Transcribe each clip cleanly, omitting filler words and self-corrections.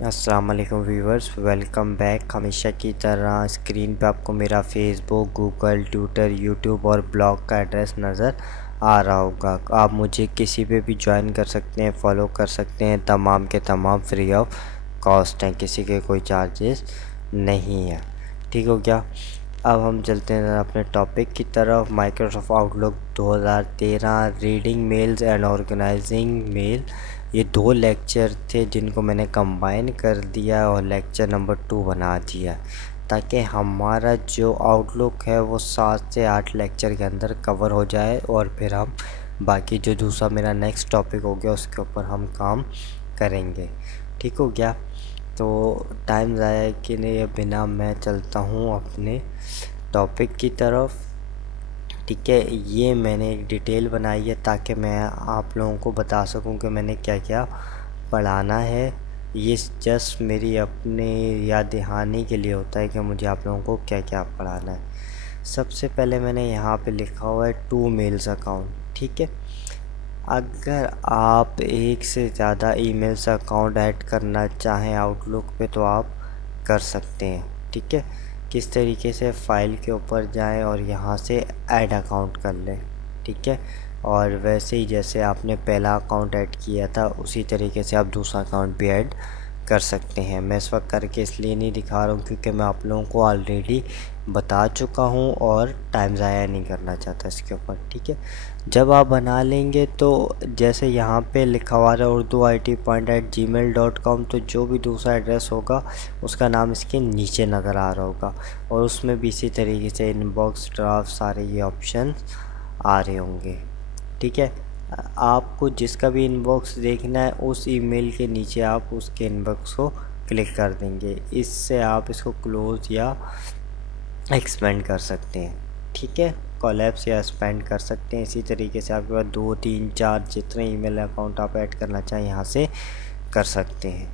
अस्सलाम वालेकुम viewers, welcome back. हमेशा की तरह स्क्रीन पे आपको मेरा फेसबुक, गूगल, ट्विटर, यूट्यूब और ब्लॉग का एड्रेस नज़र आ रहा होगा। आप मुझे किसी पे भी ज्वाइन कर सकते हैं, फॉलो कर सकते हैं। तमाम के तमाम फ्री ऑफ कॉस्ट हैं, किसी के कोई चार्जेस नहीं है। ठीक हो गया। अब हम चलते हैं अपने टॉपिक की तरफ। Microsoft Outlook 2013 reading mails and organizing mail, ये 2 लेक्चर थे जिनको मैंने कंबाइन कर दिया और लेक्चर नंबर 2 बना दिया, ताकि हमारा जो आउटलुक है वो 7 से 8 लेक्चर के अंदर कवर हो जाए और फिर हम बाकी जो दूसरा मेरा नेक्स्ट टॉपिक हो गया उसके ऊपर हम काम करेंगे। ठीक हो गया। तो टाइम ज़ाया कि नहीं बिना मैं चलता हूँ अपने टॉपिक की तरफ। ठीक है, ये मैंने एक डिटेल बनाई है ताकि मैं आप लोगों को बता सकूं कि मैंने क्या क्या पढ़ाना है। ये जस्ट मेरी अपने याद दहानी के लिए होता है कि मुझे आप लोगों को क्या क्या पढ़ाना है। सबसे पहले मैंने यहाँ पे लिखा हुआ है 2 मेल्स अकाउंट। ठीक है, अगर आप एक से ज़्यादा ईमेल्स अकाउंट ऐड करना चाहें आउटलुक पे तो आप कर सकते हैं। ठीक है, किस तरीके से फ़ाइल के ऊपर जाएं और यहाँ से ऐड अकाउंट कर लें। ठीक है, और वैसे ही जैसे आपने पहला अकाउंट ऐड किया था उसी तरीके से आप दूसरा अकाउंट भी ऐड कर सकते हैं। मैं इस वक्त करके इसलिए नहीं दिखा रहा हूँ क्योंकि मैं आप लोगों को ऑलरेडी बता चुका हूँ और टाइम ज़ाया नहीं करना चाहता इसके ऊपर। ठीक है, जब आप बना लेंगे तो जैसे यहाँ पे लिखा हुआ है urduit@gmail.com, तो जो भी दूसरा एड्रेस होगा उसका नाम इसके नीचे नज़र आ रहा होगा और उसमें भी इसी तरीके से इनबॉक्स, ड्राफ्ट, सारे ये ऑप्शन आ रहे होंगे। ठीक है, आपको जिसका भी इनबॉक्स देखना है उस ईमेल के नीचे आप उसके इनबॉक्स को क्लिक कर देंगे। इससे आप इसको क्लोज़ या एक्सपेंड कर सकते हैं। ठीक है, कोलैप्स या एक्सपेंड कर सकते हैं। इसी तरीके से आपके पास 2, 3, 4 जितने ईमेल अकाउंट आप ऐड करना चाहें यहाँ से कर सकते हैं।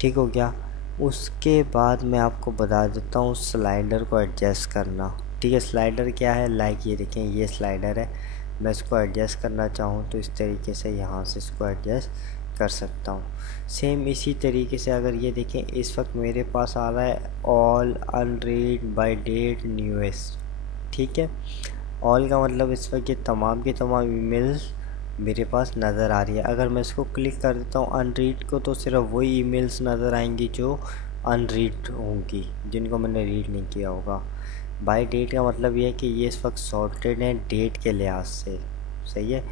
ठीक हो गया। उसके बाद मैं आपको बता देता हूँ स्लाइडर को एडजस्ट करना। ठीक है, स्लाइडर क्या है, लाइक ये देखें ये स्लाइडर है। मैं इसको एडजस्ट करना चाहूँ तो इस तरीके से यहाँ से इसको एडजस्ट कर सकता हूँ। सेम इसी तरीके से अगर ये देखें इस वक्त मेरे पास आ रहा है all unread by date newest. ठीक है, ऑल का मतलब इस वक्त ये तमाम की तमाम ईमेल्स मेरे पास नज़र आ रही है। अगर मैं इसको क्लिक कर देता हूँ अनरीड को तो सिर्फ वही ईमेल्स नज़र आएंगी जो अनरीड होंगी, जिनको मैंने रीड नहीं किया होगा। बाय डेट का मतलब ये है कि ये इस वक्त सॉर्टेड है डेट के लिहाज से, सही है।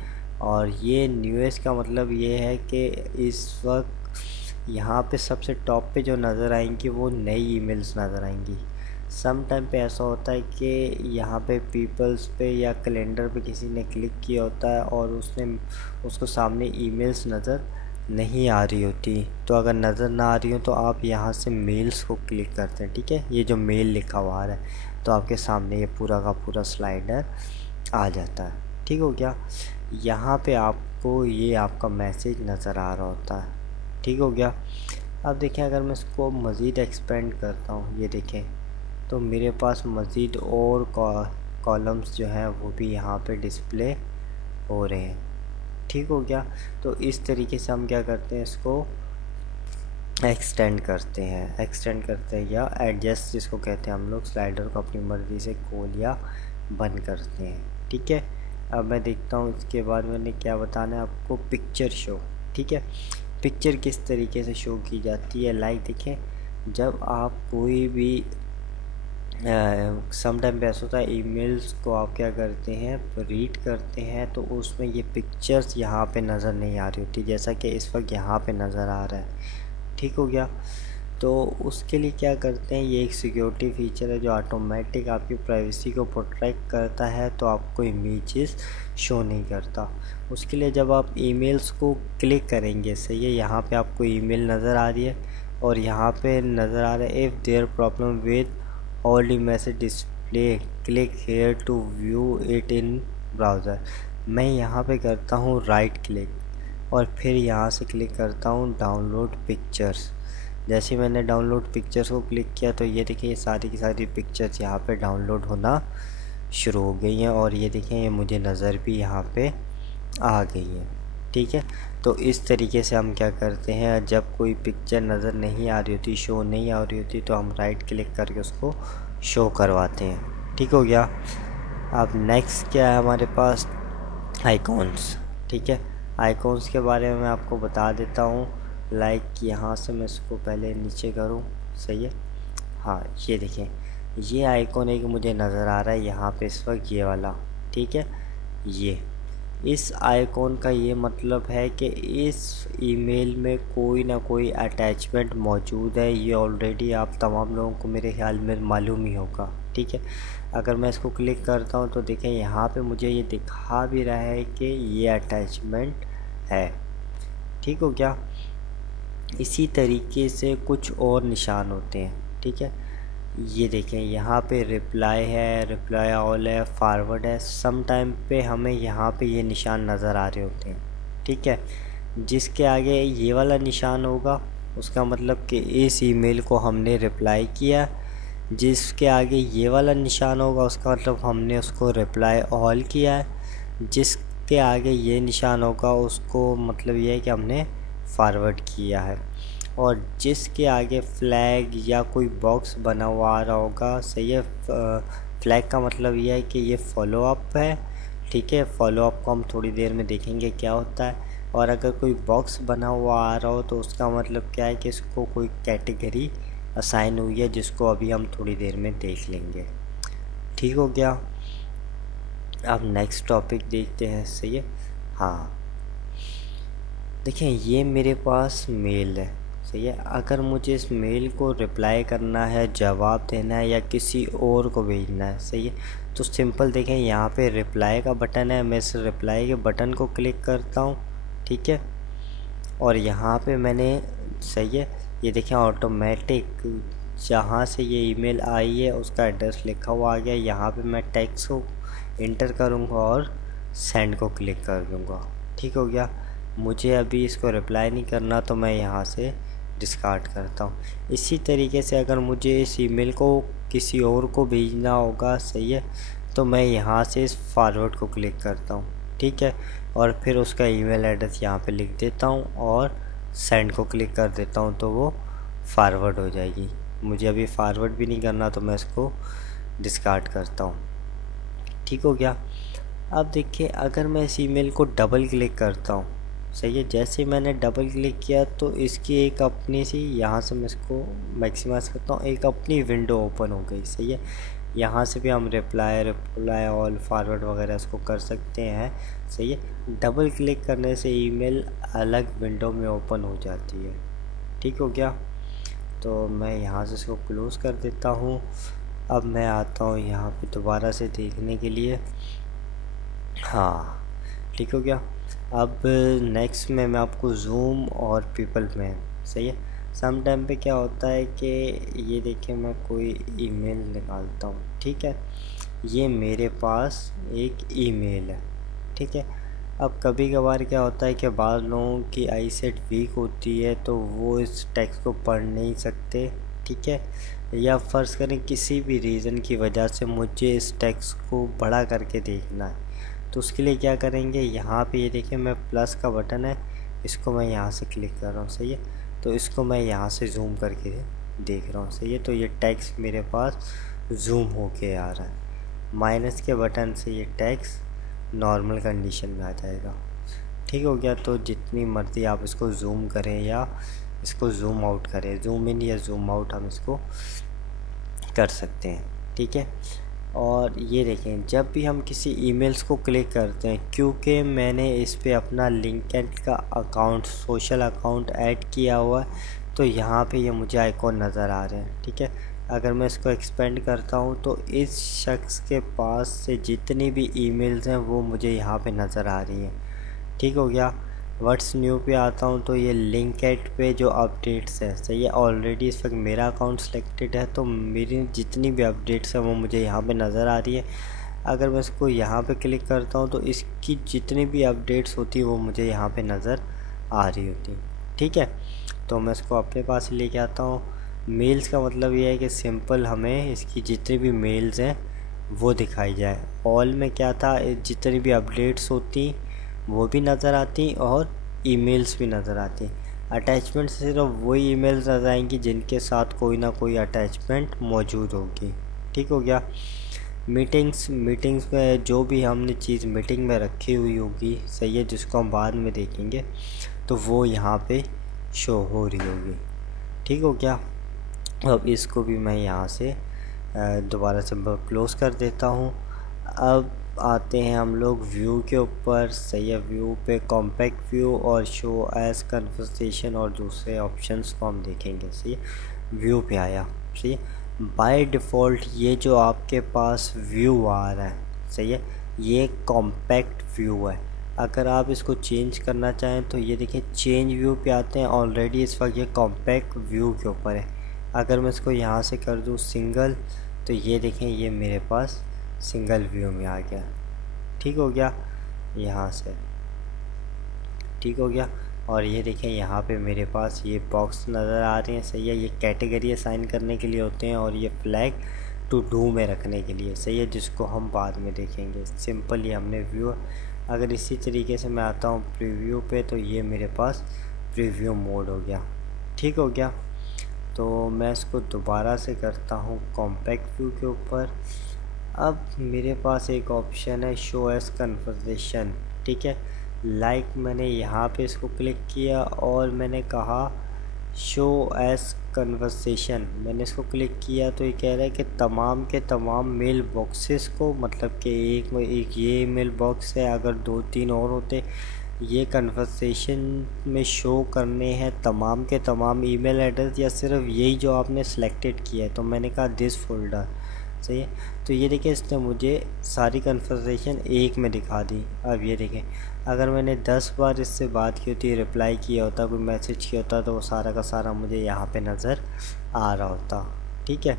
और ये न्यूएस्ट का मतलब ये है कि इस वक्त यहाँ पे सबसे टॉप पे जो नज़र आएंगी वो नई ईमेल्स नज़र आएंगी। सम टाइम पे ऐसा होता है कि यहाँ पे पीपल्स पे या कैलेंडर पे किसी ने क्लिक किया होता है और उसको सामने ईमेल्स नज़र नहीं आ रही होती। तो अगर नज़र ना आ रही हो तो आप यहाँ से मेल्स को क्लिक करते हैं। ठीक है, ये जो मेल लिखा हुआ है तो आपके सामने ये पूरा का पूरा स्लाइडर आ जाता है। ठीक हो गया। यहाँ पे आपको ये आपका मैसेज नज़र आ रहा होता है। ठीक हो गया। अब देखें अगर मैं इसको मज़ीद एक्सपेंड करता हूँ, ये देखें तो मेरे पास मज़ीद और कॉलम्स जो हैं वो भी यहाँ पे डिस्प्ले हो रहे हैं। ठीक हो गया। तो इस तरीके से हम क्या करते हैं, इसको एक्सटेंड करते हैं या एडजस्ट जिसको कहते हैं हम लोग, स्लाइडर को अपनी मर्ज़ी से खोल या बंद करते हैं। ठीक है, अब मैं देखता हूँ इसके बाद मैंने क्या बताना है आपको, पिक्चर शो। ठीक है, पिक्चर किस तरीके से शो की जाती है, लाइक देखें जब आप कोई भी सम टाइम पे ऐसा होता है ईमेल्स को आप क्या करते हैं रीड करते हैं तो उसमें ये पिक्चर्स यहाँ पे नज़र नहीं आ रही होती, जैसा कि इस वक्त यहाँ पे नज़र आ रहा है। ठीक हो गया। तो उसके लिए क्या करते हैं, ये एक सिक्योरिटी फीचर है जो ऑटोमेटिक आपकी प्राइवेसी को प्रोटेक्ट करता है, तो आपको इमेजेस शो नहीं करता। उसके लिए जब आप ईमेल्स को क्लिक करेंगे, सही है, यहाँ पे आपको ईमेल नज़र आ रही है और यहाँ पे नज़र आ रहा है if there problem with all the message display click here to view it in browser. मैं यहाँ पे करता हूँ राइट क्लिक और फिर यहाँ से क्लिक करता हूँ डाउनलोड पिक्चर्स। जैसे ही मैंने डाउनलोड पिक्चर्स को क्लिक किया तो ये देखिए ये सारी की सारी पिक्चर्स यहाँ पे डाउनलोड होना शुरू हो गई हैं और ये देखें ये मुझे नज़र भी यहाँ पे आ गई है। ठीक है, तो इस तरीके से हम क्या करते हैं, जब कोई पिक्चर नज़र नहीं आ रही होती, शो नहीं आ रही होती, तो हम राइट क्लिक करके उसको शो करवाते हैं। ठीक हो गया। अब नेक्स्ट क्या है हमारे पास, आइकॉन्स। ठीक है, आइकॉन्स के बारे में मैं आपको बता देता हूँ। लाइक यहाँ से मैं इसको पहले नीचे करूँ, सही है। हाँ, ये देखें, ये आइकॉन एक मुझे नज़र आ रहा है यहाँ पे इस वक्त, ये वाला। ठीक है, ये इस आइकॉन का ये मतलब है कि इस ईमेल में कोई ना कोई अटैचमेंट मौजूद है। ये ऑलरेडी आप तमाम लोगों को मेरे ख्याल में मालूम ही होगा। ठीक है, अगर मैं इसको क्लिक करता हूँ तो देखें यहाँ पे मुझे ये दिखा भी रहा है कि ये अटैचमेंट है। ठीक हो गया। इसी तरीके से कुछ और निशान होते हैं। ठीक है, ये देखें यहाँ पे रिप्लाई है, रिप्लाई ऑल है, फॉरवर्ड है। सम टाइम पे हमें यहाँ पे ये निशान नज़र आ रहे होते हैं। ठीक है, जिसके आगे ये वाला निशान होगा उसका मतलब कि इस ईमेल को हमने रिप्लाई किया। जिसके आगे ये वाला निशान होगा उसका मतलब हमने उसको रिप्लाई ऑल किया है। जिसके आगे ये निशान होगा उसको मतलब ये है कि हमने फॉरवर्ड किया है। और जिसके आगे फ्लैग या कोई बॉक्स बना हुआ आ रहा होगा, सही है, फ्लैग का मतलब ये है कि ये फॉलो अप है। ठीक है, फॉलो अप को हम थोड़ी देर में देखेंगे क्या होता है। और अगर कोई बॉक्स बना हुआ आ रहा हो तो उसका मतलब क्या है कि इसको कोई कैटेगरी असाइन हुई है, जिसको अभी हम थोड़ी देर में देख लेंगे। ठीक हो गया। अब नेक्स्ट टॉपिक देखते हैं, सही है। हाँ, देखें ये मेरे पास मेल है, सही है। अगर मुझे इस मेल को रिप्लाई करना है, जवाब देना है या किसी और को भेजना है, सही है, तो सिंपल देखें यहाँ पे रिप्लाई का बटन है। मैं इस रिप्लाई के बटन को क्लिक करता हूँ। ठीक है, और यहाँ पे मैंने, सही है, ये देखें ऑटोमेटिक जहाँ से ये ईमेल आई है उसका एड्रेस लिखा हुआ आ गया। यहाँ पे मैं टेक्स्ट को इंटर करूँगा और सेंड को क्लिक कर दूँगा। ठीक हो गया। मुझे अभी इसको रिप्लाई नहीं करना तो मैं यहाँ से डिस्कार्ड करता हूँ। इसी तरीके से अगर मुझे इस ईमेल को किसी और को भेजना होगा, सही है, तो मैं यहाँ से इस फॉरवर्ड को क्लिक करता हूँ। ठीक है, और फिर उसका ईमेल एड्रेस यहाँ पे लिख देता हूँ और सेंड को क्लिक कर देता हूँ तो वो फॉरवर्ड हो जाएगी। मुझे अभी फॉरवर्ड भी नहीं करना तो मैं इसको डिस्कार्ड करता हूँ। ठीक हो गया। अब देखिए अगर मैं इस ईमेल को डबल क्लिक करता हूँ, सही है, जैसे मैंने डबल क्लिक किया तो इसकी एक अपनी सी, यहाँ से मैं इसको मैक्सिमाइज़ करता हूँ, एक अपनी विंडो ओपन हो गई। सही है, यहाँ से भी हम रिप्लाई ऑल, फॉरवर्ड वगैरह इसको कर सकते हैं। सही है, डबल क्लिक करने से ईमेल अलग विंडो में ओपन हो जाती है। ठीक हो गया। तो मैं यहाँ से इसको क्लोज़ कर देता हूँ। अब मैं आता हूँ यहाँ पे दोबारा से देखने के लिए। हाँ, ठीक हो गया। अब नेक्स्ट में मैं आपको जूम और पीपल में, सही है, सम टाइम पे क्या होता है कि ये देखिए मैं कोई ईमेल निकालता हूँ। ठीक है, ये मेरे पास एक ईमेल है। ठीक है, अब कभी कभार क्या होता है कि बाद लोगों की आई सेट वीक होती है तो वो इस टेक्स्ट को पढ़ नहीं सकते। ठीक है, या फ़र्ज़ करें किसी भी रीज़न की वजह से मुझे इस टेक्स्ट को बड़ा करके देखना है, तो उसके लिए क्या करेंगे, यहाँ पे ये देखिए मैं प्लस का बटन है, इसको मैं यहाँ से क्लिक कर रहा हूँ। सही है, तो इसको मैं यहाँ से जूम करके देख रहा हूँ। सही है, तो ये टेक्स्ट मेरे पास जूम होके आ रहा है। माइनस के बटन से ये टेक्स्ट नॉर्मल कंडीशन में आ जाएगा। ठीक हो गया। तो जितनी मर्ज़ी आप इसको जूम करें या इसको जूम आउट करें, जूम इन या जूम आउट हम इसको कर सकते हैं। ठीक है, और ये देखें जब भी हम किसी ईमेल्स को क्लिक करते हैं, क्योंकि मैंने इस पे अपना लिंक्डइन का अकाउंट, सोशल अकाउंट ऐड किया हुआ है, तो यहाँ पे ये मुझे आइकॉन नज़र आ रहे हैं। ठीक है, अगर मैं इसको एक्सपेंड करता हूँ तो इस शख्स के पास से जितनी भी ईमेल्स हैं वो मुझे यहाँ पे नज़र आ रही हैं। ठीक हो गया। व्हाट्स न्यू पे आता हूँ तो ये लिंक्डइन पे जो अपडेट्स है, सही है, ऑलरेडी इस वक्त मेरा अकाउंट सिलेक्टेड है तो मेरी जितनी भी अपडेट्स हैं वो मुझे यहाँ पे नज़र आ रही है। अगर मैं इसको यहाँ पे क्लिक करता हूँ तो इसकी जितनी भी अपडेट्स होती है वो मुझे यहाँ पे नज़र आ रही होती है। ठीक है, तो मैं इसको अपने पास ही लेके आता हूँ। मेल्स का मतलब ये है कि सिंपल हमें इसकी जितनी भी मेल्स हैं वो दिखाई जाए। ऑल में क्या था, जितनी भी अपडेट्स होती वो भी नज़र आती और ईमेल्स भी नज़र आती हैं। अटैचमेंट से सिर्फ वही ईमेल्स नज़र आएंगी जिनके साथ कोई ना कोई अटैचमेंट मौजूद होगी। ठीक हो गया। मीटिंग्स में जो भी हमने चीज़ मीटिंग में रखी हुई होगी, सही है, जिसको हम बाद में देखेंगे, तो वो यहाँ पे शो हो रही होगी। ठीक हो गया। अब इसको भी मैं यहाँ से दोबारा से क्लोज़ कर देता हूँ। अब आते हैं हम लोग व्यू के ऊपर, सही है। व्यू पे कॉम्पैक्ट व्यू और शो एज कन्वर्सेशन और दूसरे ऑप्शंस को हम देखेंगे। सही है, व्यू पे आया। सही है, बाय डिफ़ॉल्ट ये जो आपके पास व्यू आ रहा है, सही है, ये कॉम्पैक्ट व्यू है। अगर आप इसको चेंज करना चाहें तो ये देखिए चेंज व्यू पे आते हैं। ऑलरेडी इस वक्त ये कॉम्पैक्ट व्यू के ऊपर है। अगर मैं इसको यहाँ से कर दूँ सिंगल, तो ये देखें ये मेरे पास सिंगल व्यू में आ गया। ठीक हो गया, यहाँ से ठीक हो गया। और ये देखें यहाँ पे मेरे पास ये बॉक्स नज़र आ रहे हैं। सही है, ये कैटेगरी असाइन करने के लिए होते हैं और ये फ्लैग टू डू में रखने के लिए। सही है, जिसको हम बाद में देखेंगे। सिंपल ये हमने व्यू, अगर इसी तरीके से मैं आता हूँ प्रीव्यू पे, तो ये मेरे पास प्रीव्यू मोड हो गया। ठीक हो गया। तो मैं इसको दोबारा से करता हूँ कॉम्पैक्ट व्यू के ऊपर। अब मेरे पास एक ऑप्शन है शो एज कन्वर्सेशन। ठीक है, मैंने यहाँ पे इसको क्लिक किया और मैंने कहा शो एज कन्वर्सेशन। मैंने इसको क्लिक किया तो ये कह रहा है कि तमाम के तमाम मेल बॉक्सेस को, मतलब कि एक ये मेल बॉक्स है, अगर 2-3 और होते ये कन्वर्सेशन में शो करने हैं तमाम के तमाम ईमेल एड्रेस या सिर्फ यही जो आपने सेलेक्टेड किया है। तो मैंने कहा दिस फोल्डर। सही है, तो ये देखिए इसने मुझे सारी कन्वर्सेशन एक में दिखा दी। अब ये देखें, अगर मैंने 10 बार इससे बात की होती, रिप्लाई किया होता, कोई मैसेज किया होता, तो वो सारा का सारा मुझे यहाँ पे नज़र आ रहा होता। ठीक है,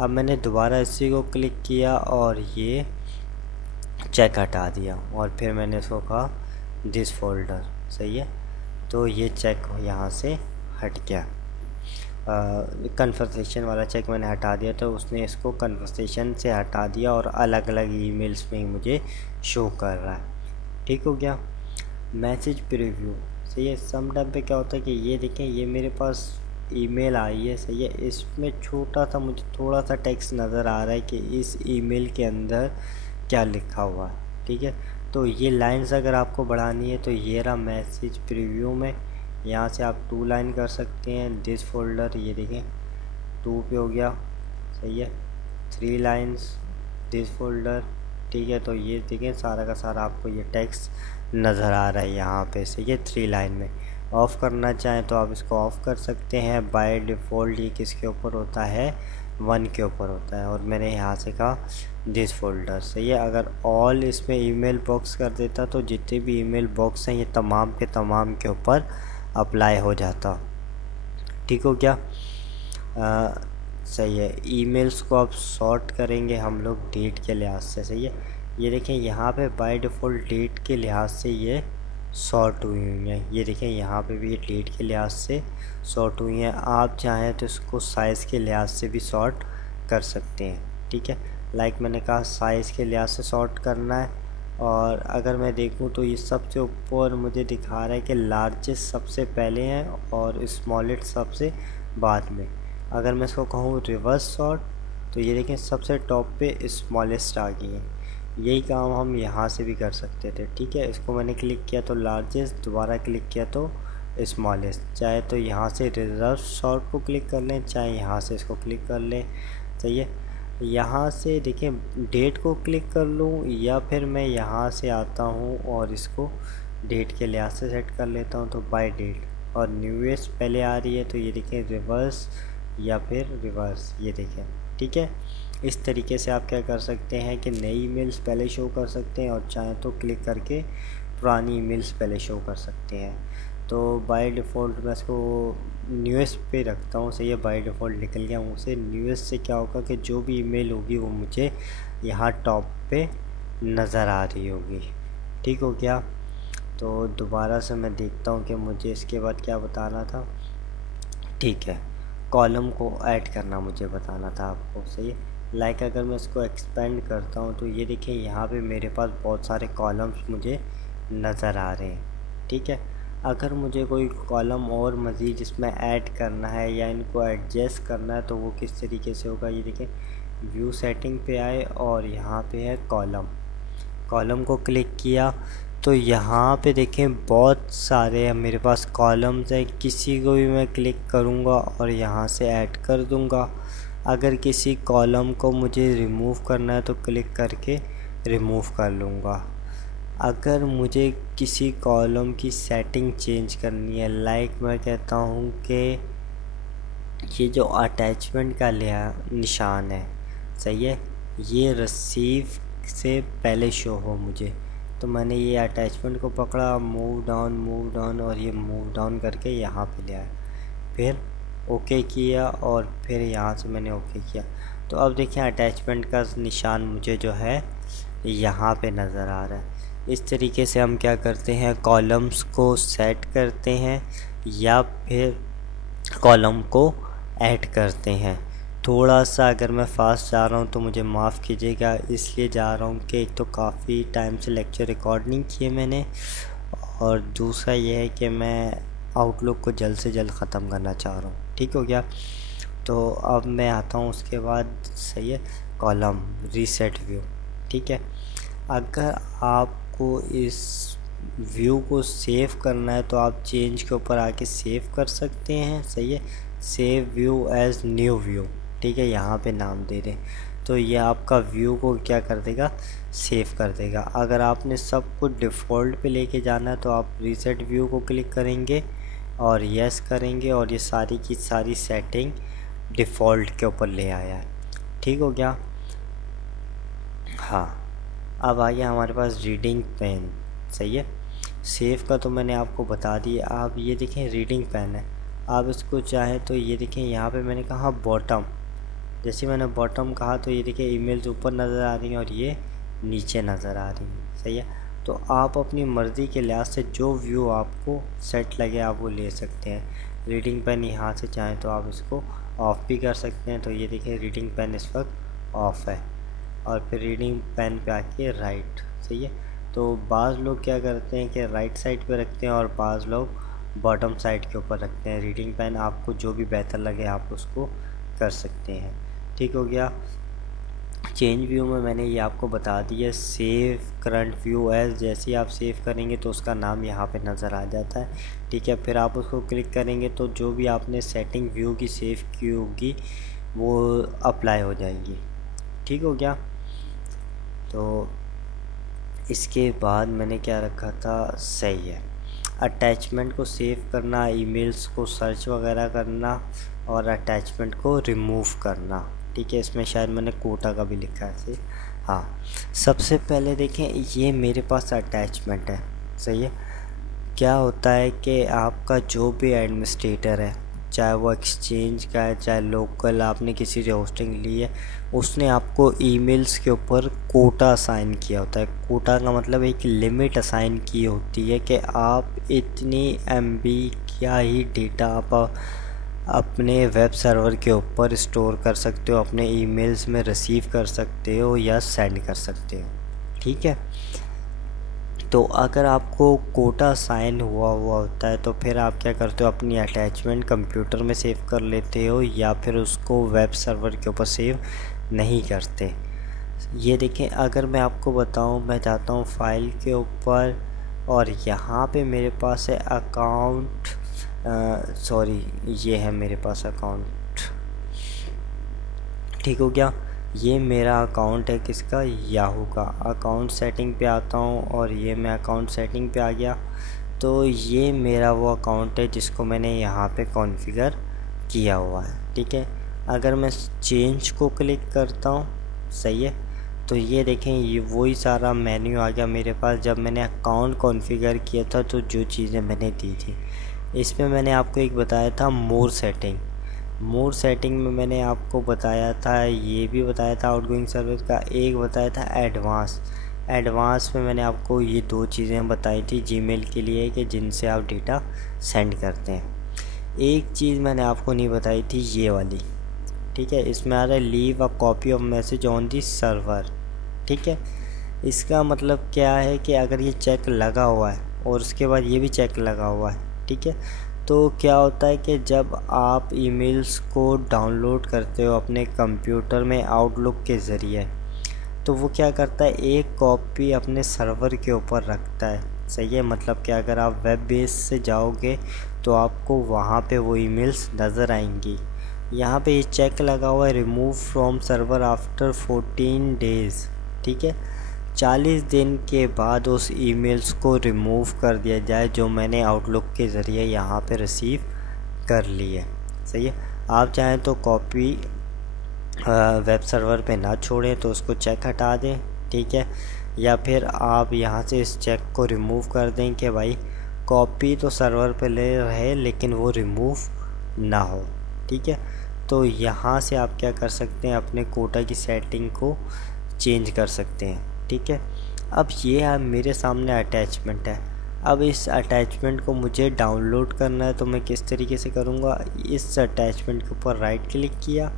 अब मैंने दोबारा इसी को क्लिक किया और ये चेक हटा दिया और फिर मैंने इसको कहा दिस फोल्डर। सही है, तो ये चेक यहाँ से हट गया। कन्वर्सेशन वाला चेक मैंने हटा दिया तो उसने इसको कन्वर्सेशन से हटा दिया और अलग अलग ईमेल्स में ही मुझे शो कर रहा है। ठीक हो गया। Message preview. सही है, सम टाइम पे क्या होता है कि ये देखें ये मेरे पास ईमेल आई है। सही है, इसमें छोटा सा मुझे थोड़ा सा टेक्स्ट नज़र आ रहा है कि इस ईमेल के अंदर क्या लिखा हुआ है। ठीक है, तो ये लाइंस अगर आपको बढ़ानी है तो ये रहा मैसेज प्रीव्यू में, यहाँ से आप 2 लाइन कर सकते हैं। दिस फोल्डर, ये देखें 2 पे हो गया। सही है, 3 लाइन्स दिस फोल्डर। ठीक है, तो ये देखें सारा का सारा आपको ये टेक्स्ट नज़र आ रहा है यहाँ पे। सही है, 3 लाइन में। ऑफ़ करना चाहें तो आप इसको ऑफ़ कर सकते हैं। बाय डिफ़ॉल्ट ये किसके ऊपर होता है, 1 के ऊपर होता है। और मैंने यहाँ से कहा दिस फोल्डर। सही है, अगर ऑल इसमें ईमेल बॉक्स कर देता तो जितने भी ईमेल बॉक्स हैं ये तमाम के तमाम के ऊपर अप्लाई हो जाता। ठीक हो क्या। सही है, ईमेल्स को अब सॉर्ट करेंगे हम लोग डेट के लिहाज से। सही है, ये देखें यहाँ पे बाय डिफ़ॉल्ट डेट के लिहाज से ये सॉर्ट हुई हैं। ये देखें यहाँ पे भी ये डेट के लिहाज से सॉर्ट हुई हैं। आप चाहें तो इसको साइज़ के लिहाज से भी सॉर्ट कर सकते हैं। ठीक है, मैंने कहा साइज़ के लिहाज से सॉर्ट करना है। और अगर मैं देखूं तो ये सबसे ऊपर मुझे दिखा रहा है कि लार्जेस्ट सबसे पहले हैं और स्मॉलेस्ट सबसे बाद में। अगर मैं इसको कहूँ रिवर्स सॉर्ट तो ये देखें सबसे टॉप पे स्मॉलेस्ट आ गई है। यही काम हम यहाँ से भी कर सकते थे। ठीक है, इसको मैंने क्लिक किया तो लार्जेस्ट, दोबारा क्लिक किया तो स्मॉलेस्ट। चाहे तो यहाँ से रिवर्स सॉर्ट को क्लिक कर लें, चाहे यहाँ से इसको क्लिक कर लें। सही है, यहाँ से देखिए डेट को क्लिक कर लूँ या फिर मैं यहाँ से आता हूँ और इसको डेट के लिहाज से सेट कर लेता हूँ। तो बाय डेट और न्यूएस्ट पहले आ रही है तो ये देखें रिवर्स या फिर रिवर्स, ये देखें। ठीक है, इस तरीके से आप क्या कर सकते हैं कि नई ईमेल्स पहले शो कर सकते हैं और चाहें तो क्लिक करके पुरानी ईमेल्स पहले शो कर सकते हैं। तो बाय डिफ़ॉल्ट मैं इसको न्यूएस्ट पे रखता हूँ। सही है, बाय डिफ़ॉल्ट निकल गया हूँ से। न्यूएस्ट से क्या होगा कि जो भी ईमेल होगी वो मुझे यहाँ टॉप पे नज़र आ रही होगी। ठीक हो गया। तो दोबारा से मैं देखता हूँ कि मुझे इसके बाद क्या बताना था। ठीक है, कॉलम को ऐड करना मुझे बताना था आपको। सही है, अगर मैं इसको एक्सपेंड करता हूँ तो ये देखिए यहाँ पे मेरे पास बहुत सारे कॉलम्स मुझे नज़र आ रहे हैं। ठीक है, अगर मुझे कोई कॉलम और मज़ीद इसमें ऐड करना है या इनको एडजस्ट करना है तो वो किस तरीके से होगा, ये देखें व्यू सेटिंग पे आए और यहाँ पे है कॉलम को क्लिक किया तो यहाँ पे देखें बहुत सारे मेरे पास कॉलम्स हैं। किसी को भी मैं क्लिक करूँगा और यहाँ से ऐड कर दूँगा। अगर किसी कॉलम को मुझे रिमूव करना है तो क्लिक करके रिमूव कर लूँगा। अगर मुझे किसी कॉलम की सेटिंग चेंज करनी है, लाइक मैं कहता हूँ कि ये जो अटैचमेंट का निशान है, सही है, ये रिसीव से पहले शो हो मुझे, तो मैंने ये अटैचमेंट को पकड़ा, मूव डाउन और ये मूव डाउन करके यहाँ पे ले आया, फिर ओके किया और फिर यहाँ से मैंने ओके किया। तो अब देखिए अटैचमेंट का निशान मुझे जो है यहाँ पे नज़र आ रहा है। इस तरीके से हम क्या करते हैं, कॉलम्स को सेट करते हैं या फिर कॉलम को ऐड करते हैं। थोड़ा सा अगर मैं फ़ास्ट जा रहा हूँ तो मुझे माफ़ कीजिएगा, इसलिए जा रहा हूँ कि एक तो काफ़ी टाइम से लेक्चर रिकॉर्ड नहीं किए मैंने, और दूसरा ये है कि मैं आउटलुक को जल्द से जल्द ख़त्म करना चाह रहा हूँ। ठीक हो गया। तो अब मैं आता हूँ उसके बाद, सही है, कॉलम रीसेट व्यू। ठीक है, अगर आपको इस व्यू को सेव करना है तो आप चेंज के ऊपर आके सेव कर सकते हैं। सही है, save view as new view. ठीक है, यहाँ पे नाम दे दें तो ये आपका व्यू को क्या कर देगा, सेव कर देगा। अगर आपने सब कुछ डिफ़ॉल्ट पे लेके जाना है तो आप रीसेट व्यू को क्लिक करेंगे और यस करेंगे और ये सारी की सारी सेटिंग डिफ़ॉल्ट के ऊपर ले आया है। ठीक हो गया। हाँ, अब आ गया हमारे पास रीडिंग पेन। सही है, सेव का तो मैंने आपको बता दिया। आप ये देखें रीडिंग पेन है, आप इसको चाहें तो ये देखें यहाँ पे मैंने कहा बॉटम, जैसे मैंने बॉटम कहा तो ये देखिए ईमेल्स ऊपर नज़र आ रही हैं और ये नीचे नज़र आ रही हैं। सही है, तो आप अपनी मर्ज़ी के लिहाज से जो व्यू आपको सेट लगे आप वो ले सकते हैं। रीडिंग पेन यहाँ से चाहें तो आप इसको ऑफ़ भी कर सकते हैं। तो ये देखिए रीडिंग पेन इस वक्त ऑफ़ है और फिर रीडिंग पेन पे आके राइट। सही है, तो बाज़ लोग क्या करते हैं कि राइट साइड पे रखते हैं और बाज़ लोग बॉटम साइड के ऊपर रखते हैं। रीडिंग पेन आपको जो भी बेहतर लगे आप उसको कर सकते हैं। ठीक हो गया। चेंज व्यू में मैंने ये आपको बता दिया, सेव करंट व्यू एज, जैसे ही आप सेव करेंगे तो उसका नाम यहाँ पे नज़र आ जाता है। ठीक है, फिर आप उसको क्लिक करेंगे तो जो भी आपने सेटिंग व्यू की सेव की होगी वो अप्लाई हो जाएगी। ठीक हो गया। तो इसके बाद मैंने क्या रखा था, सही है, अटैचमेंट को सेव करना, ईमेल्स को सर्च वगैरह करना और अटैचमेंट को रिमूव करना। ठीक है, इसमें शायद मैंने कोटा का भी लिखा है। हाँ, सबसे पहले देखें ये मेरे पास अटैचमेंट है। सही है, क्या होता है कि आपका जो भी एडमिनिस्ट्रेटर है, चाहे वो एक्सचेंज का है चाहे लोकल आपने किसी से होस्टिंग ली है, उसने आपको ईमेल्स के ऊपर कोटा असाइन किया होता है। कोटा का मतलब एक लिमिट असाइन की होती है कि आप इतनी MB क्या ही डेटा आप अपने वेब सर्वर के ऊपर स्टोर कर सकते हो, अपने ईमेल्स में रिसीव कर सकते हो या सेंड कर सकते हो। ठीक है, तो अगर आपको कोटा साइन हुआ होता है तो फिर आप क्या करते हो, अपनी अटैचमेंट कंप्यूटर में सेव कर लेते हो या फिर उसको वेब सर्वर के ऊपर सेव नहीं करते। ये देखें, अगर मैं आपको बताऊं, मैं जाता हूं फाइल के ऊपर और यहाँ पे मेरे पास है अकाउंट, सॉरी ये है मेरे पास अकाउंट। ठीक हो गया, ये मेरा अकाउंट है किसका, याहू का। अकाउंट सेटिंग पे आता हूँ और ये मैं अकाउंट सेटिंग पे आ गया। तो ये मेरा वो अकाउंट है जिसको मैंने यहाँ पे कॉन्फ़िगर किया हुआ है। ठीक है, अगर मैं चेंज को क्लिक करता हूँ, सही है, तो ये देखें ये वही सारा मेन्यू आ गया मेरे पास जब मैंने अकाउंट कॉन्फ़िगर किया था। तो जो चीज़ें मैंने दी थी इसमें मैंने आपको एक बताया था मोर सेटिंग में मैंने आपको बताया था, ये भी बताया था आउटगोइंग सर्विस का, एक बताया था एडवांस में मैंने आपको ये दो चीज़ें बताई थी जीमेल के लिए कि जिनसे आप डेटा सेंड करते हैं। एक चीज़ मैंने आपको नहीं बताई थी, ये वाली। ठीक है, इसमें आ रहा है leave a copy of message on the server. ठीक है, इसका मतलब क्या है कि अगर ये चेक लगा हुआ है और उसके बाद ये भी चेक लगा हुआ है, ठीक है। तो क्या होता है कि जब आप ईमेल्स को डाउनलोड करते हो अपने कंप्यूटर में आउटलुक के ज़रिए, तो वो क्या करता है, एक कॉपी अपने सर्वर के ऊपर रखता है, सही है। मतलब कि अगर आप वेब बेस से जाओगे तो आपको वहाँ पे वो ईमेल्स नज़र आएंगी। यहाँ पे ये चेक लगा हुआ है, remove from server after 14 days, ठीक है। 40 दिन के बाद उस ईमेल्स को रिमूव कर दिया जाए जो मैंने आउटलुक के ज़रिए यहाँ पे रिसीव कर ली है, सही है। आप चाहें तो कॉपी वेब सर्वर पे ना छोड़ें तो उसको चेक हटा दें, ठीक है। या फिर आप यहाँ से इस चेक को रिमूव कर दें कि भाई कॉपी तो सर्वर पे ले रहे लेकिन वो रिमूव ना हो, ठीक है। तो यहाँ से आप क्या कर सकते हैं, अपने कोटा की सेटिंग को चेंज कर सकते हैं, ठीक है। अब ये मेरे सामने अटैचमेंट है। अब इस अटैचमेंट को मुझे डाउनलोड करना है तो मैं किस तरीके से करूँगा, इस अटैचमेंट के ऊपर राइट क्लिक किया,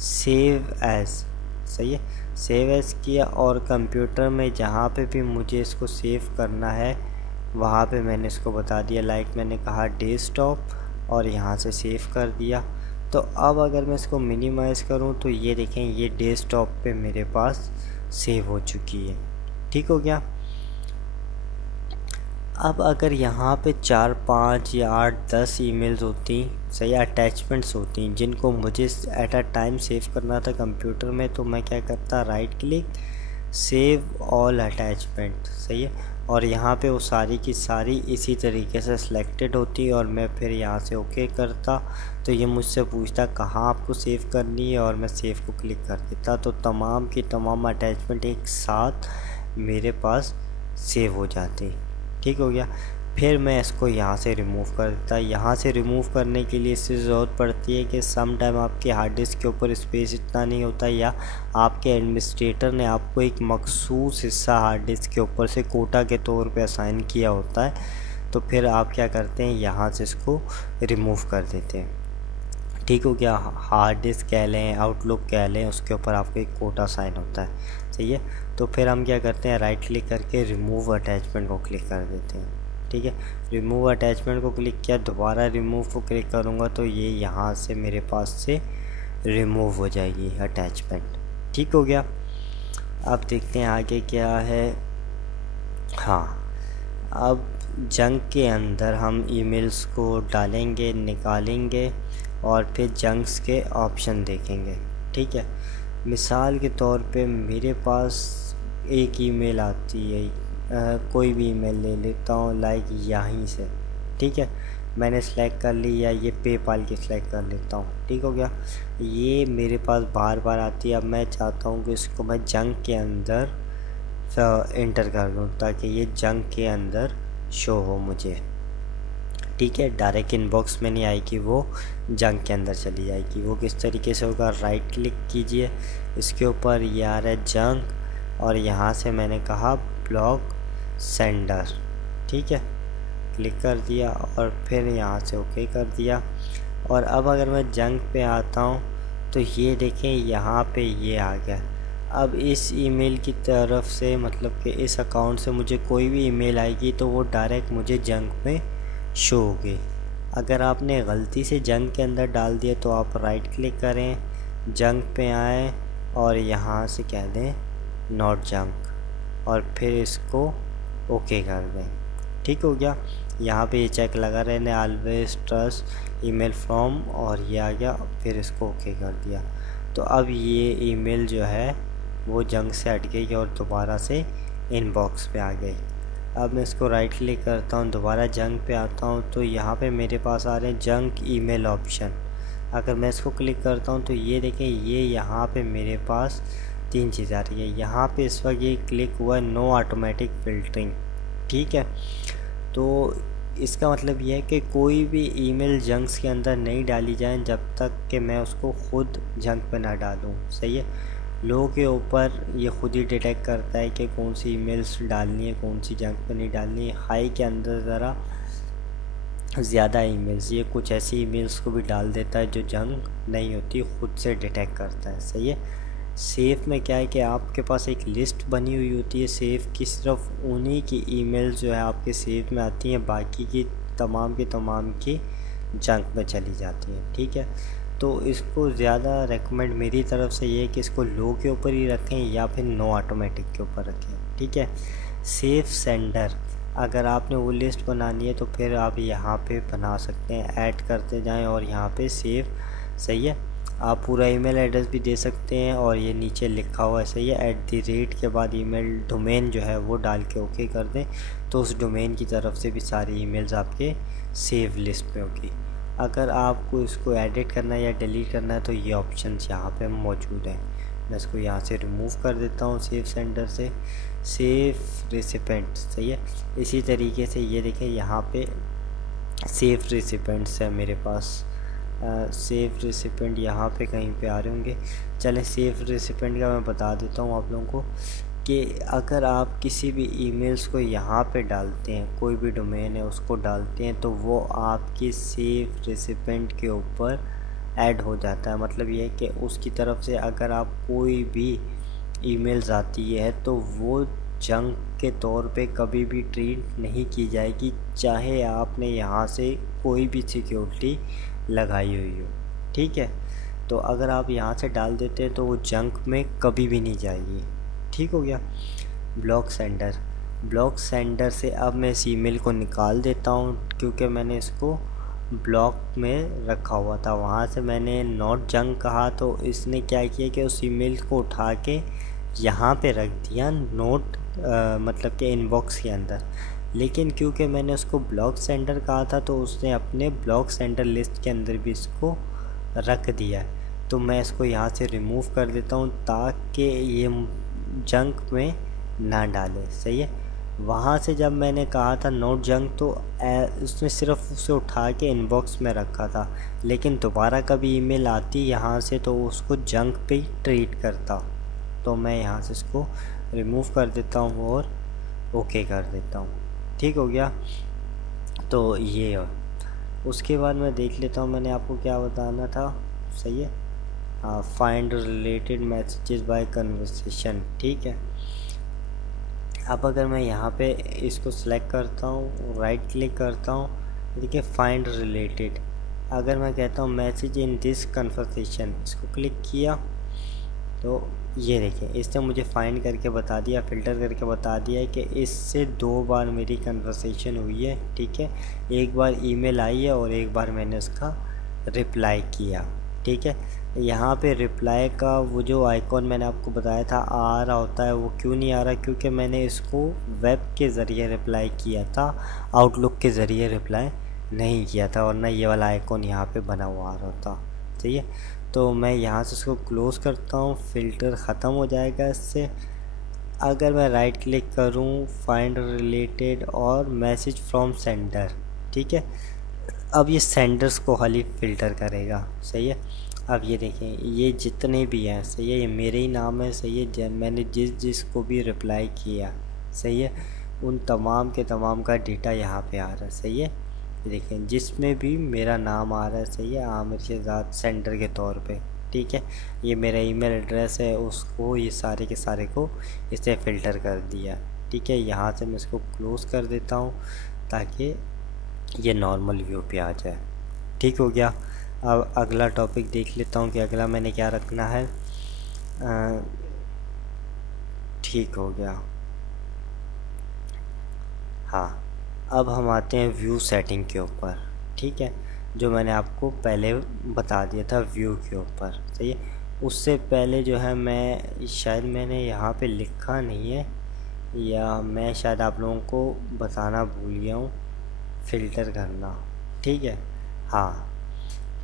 सेव एज़, सही है, सेव एज़ किया और कंप्यूटर में जहाँ पे भी मुझे इसको सेव करना है वहाँ पे मैंने इसको बता दिया, लाइक मैंने कहा डेस्कटॉप और यहाँ से सेव कर दिया। तो अब अगर मैं इसको मिनिमाइज़ करूँ तो ये देखें, ये डेस्कटॉप पे मेरे पास सेव हो चुकी है, ठीक हो गया। अब अगर यहाँ पे 4, 5 या 8, 10 ईमेल्स होती, सही, अटैचमेंट्स होती जिनको मुझे एट अ टाइम सेव करना था कंप्यूटर में, तो मैं क्या करता, right click, save all attachment, सही है। और यहाँ पे वो सारी की सारी इसी तरीके से सिलेक्टेड होती और मैं फिर यहाँ से ओके करता तो ये मुझसे पूछता कहाँ आपको सेव करनी है और मैं सेव को क्लिक कर देता, तो तमाम की तमाम अटैचमेंट एक साथ मेरे पास सेव हो जाती, ठीक हो गया। फिर मैं इसको यहाँ से रिमूव कर देता। यहाँ से रिमूव करने के लिए इससे ज़रूरत पड़ती है कि सम टाइम आपके हार्ड डिस्क के ऊपर स्पेस इतना नहीं होता या आपके एडमिनिस्ट्रेटर ने आपको एक मखसूस हिस्सा हार्ड डिस्क के ऊपर से कोटा के तौर पे असाइन किया होता है, तो फिर आप क्या करते हैं, यहाँ से इसको रिमूव कर देते हैं, ठीक हो गया। हार्ड डिस्क कह लें, आउटलुक कह लें, उसके ऊपर आपको एक कोटा साइन होता है, सही है। तो फिर हम क्या करते हैं, राइट क्लिक करके रिमूव अटैचमेंट को क्लिक कर देते हैं, ठीक है। रिमूव अटैचमेंट को क्लिक किया, दोबारा रिमूव को क्लिक करूँगा तो ये यहाँ से मेरे पास से रिमूव हो जाएगी अटैचमेंट, ठीक हो गया। अब देखते हैं आगे क्या है। हाँ, अब जंक के अंदर हम ईमेल्स को डालेंगे, निकालेंगे और फिर जंक्स के ऑप्शन देखेंगे, ठीक है। मिसाल के तौर पे मेरे पास एक ईमेल आती है, कोई भी ईमेल ले लेता हूँ, लाइक यहीं से, ठीक है। मैंने सेलेक्ट कर ली या ये पेपाल की सेलेक्ट कर लेता हूँ, ठीक हो गया। ये मेरे पास बार बार आती है। अब मैं चाहता हूँ कि इसको मैं जंक के अंदर इंटर कर दूँ ताकि ये जंक के अंदर शो हो मुझे, ठीक है। डायरेक्ट इनबॉक्स में नहीं आएगी, वो जंक के अंदर चली जाएगी। वो किस तरीके से होगा, राइट क्लिक कीजिए इसके ऊपर, ये आ रहा है जंक और यहाँ से मैंने कहा ब्लॉक सेंडर, ठीक है, क्लिक कर दिया और फिर यहाँ से ओके कर दिया। और अब अगर मैं जंक पे आता हूँ तो ये देखें यहाँ पे ये आ गया। अब इस ईमेल की तरफ से, मतलब कि इस अकाउंट से मुझे कोई भी ईमेल आएगी तो वो डायरेक्ट मुझे जंक में शो होगी। अगर आपने गलती से जंक के अंदर डाल दिया तो आप राइट क्लिक करें, जंक पे आएँ और यहाँ से कह दें नॉट जंक और फिर इसको ओके कर दें, ठीक हो गया। यहाँ पे ये चेक लगा रहने, ऑलवेज ट्रस्ट ईमेल फ्रॉम, और ये आ गया, फिर इसको ओके कर दिया। तो अब ये ईमेल जो है वो जंक से हट गई और दोबारा से इनबॉक्स पे आ गई। अब मैं इसको राइट क्लिक करता हूँ, दोबारा जंक पे आता हूँ तो यहाँ पे मेरे पास आ रहे हैं जंक ईमेल ऑप्शन। अगर मैं इसको क्लिक करता हूँ तो ये देखें, ये यहाँ पे मेरे पास 3 चीज़ आ रही है। यहाँ पे इस वक्त ये क्लिक हुआ है नो ऑटोमेटिक फ़िल्टरिंग, ठीक है। तो इसका मतलब ये है कि कोई भी ईमेल जंक्स के अंदर नहीं डाली जाए जब तक कि मैं उसको ख़ुद जंक पे ना डालूँ, सही है। लोगों के ऊपर ये ख़ुद ही डिटेक्ट करता है कि कौन सी ईमेल्स डालनी है, कौन सी जंक पे नहीं डालनी है। हाई के अंदर ज़रा ज़्यादा ईमेल्स, ये कुछ ऐसी ईमेल्स को भी डाल देता है जो जंक नहीं होती, ख़ुद से डिटेक्ट करता है, सही है। सेव में क्या है कि आपके पास एक लिस्ट बनी हुई होती है सेव की, सिर्फ उन्हीं की ईमेल जो है आपके सेव में आती हैं, बाकी की तमाम की जंक में चली जाती हैं। ठीक है, तो इसको ज़्यादा रेकमेंड मेरी तरफ से ये है कि इसको लो के ऊपर ही रखें या फिर नो ऑटोमेटिक के ऊपर रखें। ठीक है, सेव सेंडर, अगर आपने वो लिस्ट बनानी है तो फिर आप यहाँ पे बना सकते हैं, ऐड करते जाएं और यहाँ पे सेव, सही है। आप पूरा ईमेल एड्रेस भी दे सकते हैं और ये नीचे लिखा हुआ है, सही है, @ के बाद ईमेल डोमेन जो है वो डाल के ओके कर दें, तो उस डोमेन की तरफ से भी सारी ईमेल्स आपके सेव लिस्ट में होगी। अगर आपको इसको एडिट करना है या डिलीट करना है तो ये ऑप्शन यहाँ पे मौजूद हैं। मैं इसको यहाँ से रिमूव कर देता हूँ सेव सेंडर से। सेव रेसिपेंट, सही है, इसी तरीके से ये देखें यहाँ पे सेव रेसिपेंट्स है मेरे पास। सेव रेसिपेंट यहाँ पे कहीं पे आ रहे होंगे। चलें, सेव रेसिपेंट का मैं बता देता हूँ आप लोगों को कि अगर आप किसी भी ईमेल्स को यहाँ पे डालते हैं, कोई भी डोमेन है उसको डालते हैं, तो वो आपकी सेव रेसिपेंट के ऊपर ऐड हो जाता है। मतलब ये है कि उसकी तरफ से अगर आप कोई भी ईमेल्स आती है तो वो जंक के तौर पे कभी भी ट्रीट नहीं की जाएगी, चाहे आपने यहाँ से कोई भी सिक्योरिटी लगाई हुई हो। ठीक है, तो अगर आप यहाँ से डाल देते हैं तो वो जंक में कभी भी नहीं जाएगी। ठीक हो गया। ब्लॉक सेंडर, ब्लॉक सेंडर से अब मैं इस ईमेल को निकाल देता हूँ, क्योंकि मैंने इसको ब्लॉक में रखा हुआ था। वहाँ से मैंने नॉट जंक कहा तो इसने क्या किया कि उस ईमेल को उठा के यहाँ पे रख दिया, नोट मतलब कि इनबॉक्स के अंदर। लेकिन क्योंकि मैंने उसको ब्लॉक सेंडर कहा था तो उसने अपने ब्लॉक सेंडर लिस्ट के अंदर भी इसको रख दिया है। तो मैं इसको यहाँ से रिमूव कर देता हूँ ताकि ये जंक में ना डाले, सही है। वहाँ से जब मैंने कहा था नोट जंक तो उसने सिर्फ उसे उठा के इनबॉक्स में रखा था, लेकिन दोबारा कभी ईमेल आती यहाँ से तो उसको जंक पे ही ट्रीट करता। तो मैं यहाँ से इसको रिमूव कर देता हूँ और ओके कर देता हूँ। ठीक हो गया। तो ये उसके बाद मैं देख लेता हूँ मैंने आपको क्या बताना था, सही है। हाँ, find related messages bye conversation. ठीक है, अब अगर मैं यहाँ पे इसको सिलेक्ट करता हूँ, राइट क्लिक करता हूँ, देखिए फाइंड रिलेटेड, अगर मैं कहता हूँ मैसेज इन दिस कन्वर्सेशन, इसको क्लिक किया तो ये देखिए इसने मुझे फाइंड करके बता दिया, फ़िल्टर करके बता दिया है कि इससे 2 बार मेरी कन्वर्सेशन हुई है। ठीक है, एक बार ईमेल आई है और एक बार मैंने उसका रिप्लाई किया। ठीक है, यहाँ पे रिप्लाई का वो जो आइकॉन मैंने आपको बताया था आ रहा होता है, वो क्यों नहीं आ रहा, क्योंकि मैंने इसको वेब के ज़रिए रिप्लाई किया था, आउटलुक के ज़रिए रिप्लाई नहीं किया था, वरना ये वाला आइकॉन यहाँ पे बना हुआ आ रहा होता। सही है, तो मैं यहाँ से इसको क्लोज़ करता हूँ, फ़िल्टर ख़त्म हो जाएगा इससे। अगर मैं राइट क्लिक करूँ, फाइंड रिलेटेड और मैसेज फ्रॉम सेंडर, ठीक है, अब ये सेंडर्स को खाली फ़िल्टर करेगा। सही है, अब ये देखें ये जितने भी हैं, सही है, ये मेरे ही नाम है, सही है, मैंने जिसको भी रिप्लाई किया, सही है, उन तमाम के तमाम का डेटा यहाँ पे आ रहा है। सही है, देखें जिसमें भी मेरा नाम आ रहा है, सही है, आमिर शहजाद सेंडर के तौर पे। ठीक है, ये मेरा ईमेल एड्रेस है, उसको ये सारे के सारे को इसे फ़िल्टर कर दिया। ठीक है, यहाँ से मैं इसको क्लोज़ कर देता हूँ ताकि ये नॉर्मल व्यू पे आ जाए। ठीक हो गया। अब अगला टॉपिक देख लेता हूँ कि अगला मैंने क्या रखना है। ठीक हो गया। हाँ, अब हम आते हैं व्यू सेटिंग के ऊपर। ठीक है, जो मैंने आपको पहले बता दिया था व्यू के ऊपर, सही है। उससे पहले जो है मैं शायद मैंने यहाँ पे लिखा नहीं है, या मैं शायद आप लोगों को बताना भूल गया हूँ, फ़िल्टर करना। ठीक है, हाँ,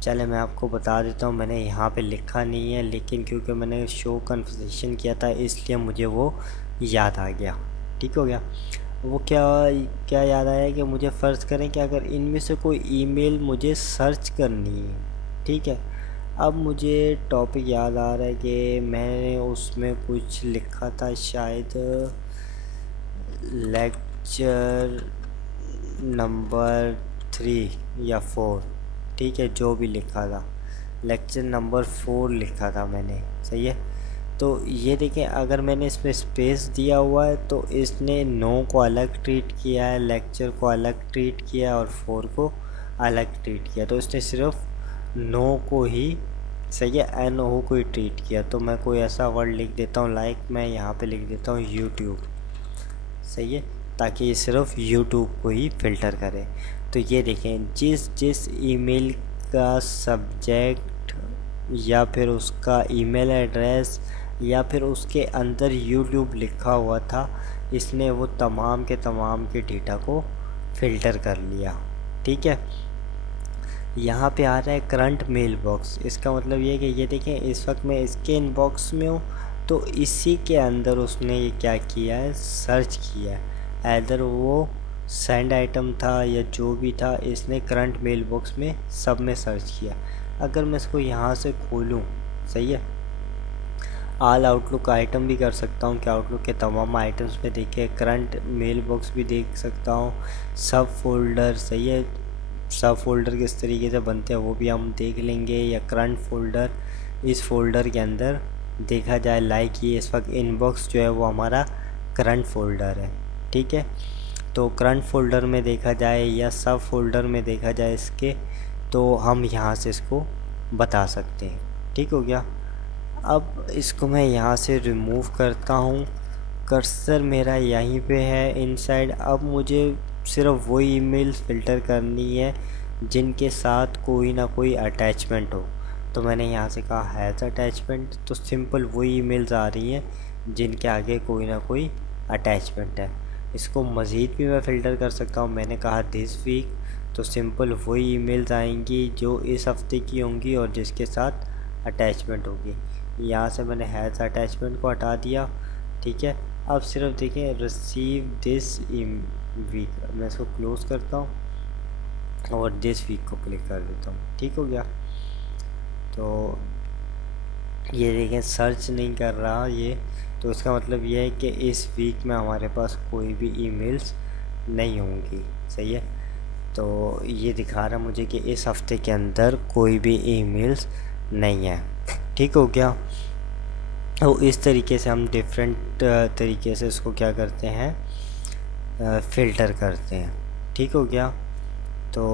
चले मैं आपको बता देता हूँ, मैंने यहाँ पे लिखा नहीं है, लेकिन क्योंकि मैंने शो कन्वर्सेशन किया था इसलिए मुझे वो याद आ गया। ठीक हो गया। वो क्या याद आया कि मुझे फ़र्ज़ करें कि अगर इनमें से कोई ईमेल मुझे सर्च करनी है, ठीक है, अब मुझे टॉपिक याद आ रहा है कि मैंने उसमें कुछ लिखा था शायद लेक्चर नंबर 3 या 4, ठीक है, जो भी लिखा था, लेक्चर नंबर 4 लिखा था मैंने। सही है, तो ये देखें, अगर मैंने इसमें स्पेस दिया हुआ है तो इसने नो को अलग ट्रीट किया है, लेक्चर को अलग ट्रीट किया और 4 को अलग ट्रीट किया। तो इसने सिर्फ नो को ही, सही है, एन ओ को ही ट्रीट किया। तो मैं कोई ऐसा वर्ड लिख देता हूँ, लाइक मैं यहाँ पे लिख देता हूँ यूट्यूब, सही है, ताकि ये सिर्फ यूट्यूब को ही फ़िल्टर करे। तो ये देखें, जिस ईमेल का सब्जेक्ट या फिर उसका ईमेल एड्रेस या फिर उसके अंदर यूट्यूब लिखा हुआ था, इसने वो तमाम के डेटा को फ़िल्टर कर लिया। ठीक है, यहाँ पे आ रहा है करंट मेल बॉक्स। इसका मतलब ये है कि ये देखें, इस वक्त मैं इसके इनबॉक्स में हूँ, तो इसी के अंदर उसने ये क्या किया है, सर्च किया है। ऐदर वो सेंड आइटम था या जो भी था, इसने करंट मेल बॉक्स में सब में सर्च किया। अगर मैं इसको यहाँ से खोलूँ, सही है, ऑल आउटलुक आइटम भी कर सकता हूँ कि आउटलुक के तमाम आइटम्स पे देखे, करंट मेल बॉक्स भी देख सकता हूँ, सब फोल्डर, सही है, सब फोल्डर किस तरीके से बनते हैं वो भी हम देख लेंगे, या करंट फोल्डर, इस फोल्डर के अंदर देखा जाए, लाइक ये इस वक्त इनबॉक्स जो है वो हमारा करंट फोल्डर है। ठीक है, तो करंट फोल्डर में देखा जाए या सब फोल्डर में देखा जाए इसके, तो हम यहाँ से इसको बता सकते हैं। ठीक हो गया। अब इसको मैं यहाँ से रिमूव करता हूँ, कर्सर मेरा यहीं पे है इनसाइड। अब मुझे सिर्फ वही ईमेल्स फ़िल्टर करनी है जिनके साथ कोई ना कोई अटैचमेंट हो। तो मैंने यहाँ से कहा हैज़ अटैचमेंट, तो सिंपल वही ईमेल्स आ रही हैं जिनके आगे कोई ना कोई अटैचमेंट है। इसको मज़ीद भी मैं फ़िल्टर कर सकता हूँ। मैंने कहा दिस वीक, तो सिंपल वही ईमेल्स आएंगी जो इस हफ्ते की होंगी और जिसके साथ अटैचमेंट होगी। यहाँ से मैंने हैज़ अटैचमेंट को हटा दिया। ठीक है, अब सिर्फ देखें रिसीव दिस वीक, मैं इसको क्लोज़ करता हूँ और दिस वीक को क्लिक कर देता हूँ। ठीक हो गया। तो ये देखें सर्च नहीं कर रहा ये, तो इसका मतलब ये है कि इस वीक में हमारे पास कोई भी ईमेल्स नहीं होंगी। सही है, तो ये दिखा रहा मुझे कि इस हफ्ते के अंदर कोई भी ईमेल्स नहीं है। ठीक हो गया। तो इस तरीके से हम डिफरेंट तरीके से इसको क्या करते हैं, फ़िल्टर करते हैं। ठीक हो गया। तो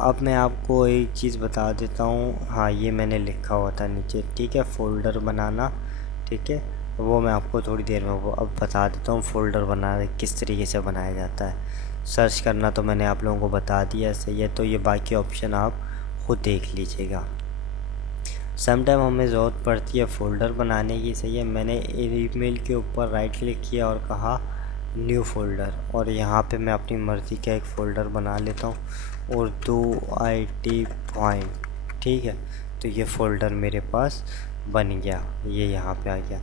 अब मैं आपको एक चीज़ बता देता हूँ। हाँ, ये मैंने लिखा हुआ था नीचे, ठीक है, फ़ोल्डर बनाना। ठीक है, वो मैं आपको थोड़ी देर में वो अब बता देता हूँ फ़ोल्डर बनाना किस तरीके से बनाया जाता है। सर्च करना तो मैंने आप लोगों को बता दिया, सही है। तो ये बाकी ऑप्शन आप ख़ुद देख लीजिएगा। समटाइम हमें ज़रूरत पड़ती है फ़ोल्डर बनाने की, सही है। मैंने ईमेल के ऊपर राइट क्लिक किया और कहा न्यू फ़ोल्डर, और यहाँ पे मैं अपनी मर्ज़ी का एक फ़ोल्डर बना लेता हूँ, उर्दू IT पॉइंट। ठीक है, तो ये फ़ोल्डर मेरे पास बन गया, ये यहाँ पे आ गया।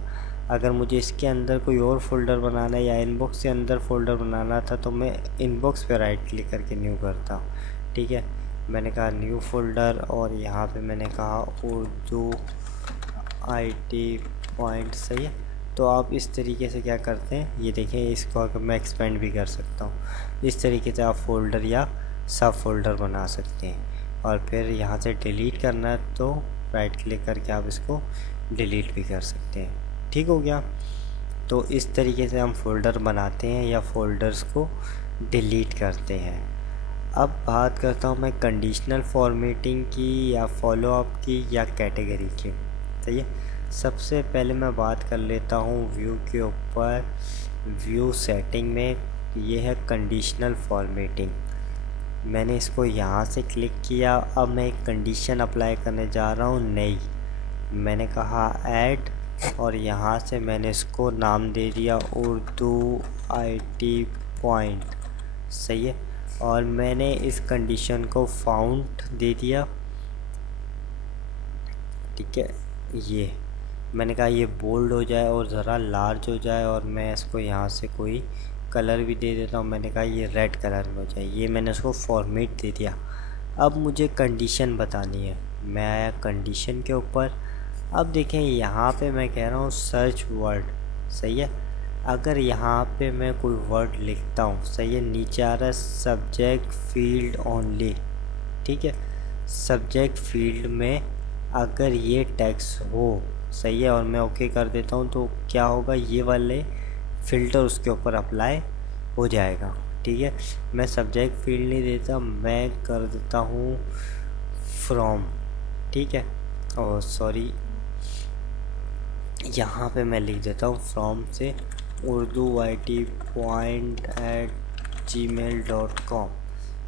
अगर मुझे इसके अंदर कोई और फ़ोल्डर बनाना है या इनबॉक्स के अंदर फ़ोल्डर बनाना था, तो मैं इनबॉक्स पे राइट क्लिक करके न्यू करता हूँ। ठीक है, मैंने कहा न्यू फ़ोल्डर और यहाँ पे मैंने कहा उर्दू IT पॉइंट, सही है। तो आप इस तरीके से क्या करते हैं, ये देखें, इसको अगर मैं एक्सपेंड भी कर सकता हूँ। इस तरीके से आप फ़ोल्डर या सब फ़ोल्डर बना सकते हैं। और फिर यहाँ से डिलीट करना है तो राइट क्लिक करके आप इसको डिलीट भी कर सकते हैं। ठीक हो गया। तो इस तरीके से हम फ़ोल्डर बनाते हैं या फ़ोल्डर्स को डिलीट करते हैं। अब बात करता हूँ मैं कंडीशनल फॉर्मेटिंग की या फॉलोअप की या कैटेगरी की। सही है, सबसे पहले मैं बात कर लेता हूँ व्यू के ऊपर। व्यू सेटिंग में ये है कंडीशनल फॉर्मेटिंग। मैंने इसको यहाँ से क्लिक किया। अब मैं एक कंडीशन अप्लाई करने जा रहा हूँ नई। मैंने कहा ऐड, और यहाँ से मैंने इसको नाम दे दिया उर्दू IT पॉइंट, सही है। और मैंने इस कंडीशन को फाउंट दे दिया। ठीक है, ये मैंने कहा ये बोल्ड हो जाए और ज़रा लार्ज हो जाए, और मैं इसको यहाँ से कोई कलर भी दे देता हूँ। मैंने कहा ये रेड कलर में हो जाए। ये मैंने उसको फॉर्मेट दे दिया। अब मुझे कंडीशन बतानी है। मैं आया कंडीशन के ऊपर। अब देखें, यहाँ पे मैं कह रहा हूँ सर्च वर्ड, सही है। अगर यहाँ पे मैं कोई वर्ड लिखता हूँ, सही है, नीचे आ रहा है सब्जेक्ट फील्ड ओनली। ठीक है, सब्जेक्ट फील्ड में अगर ये टेक्स्ट हो सही है, और मैं ओके कर देता हूँ तो क्या होगा, ये वाले फ़िल्टर उसके ऊपर अप्लाई हो जाएगा। ठीक है, मैं सब्जेक्ट फील्ड नहीं देता, मैं कर देता हूँ फ्रॉम। ठीक है, और सॉरी यहाँ पे मैं लिख देता हूँ फ्रॉम से urdu_it@gmail.com।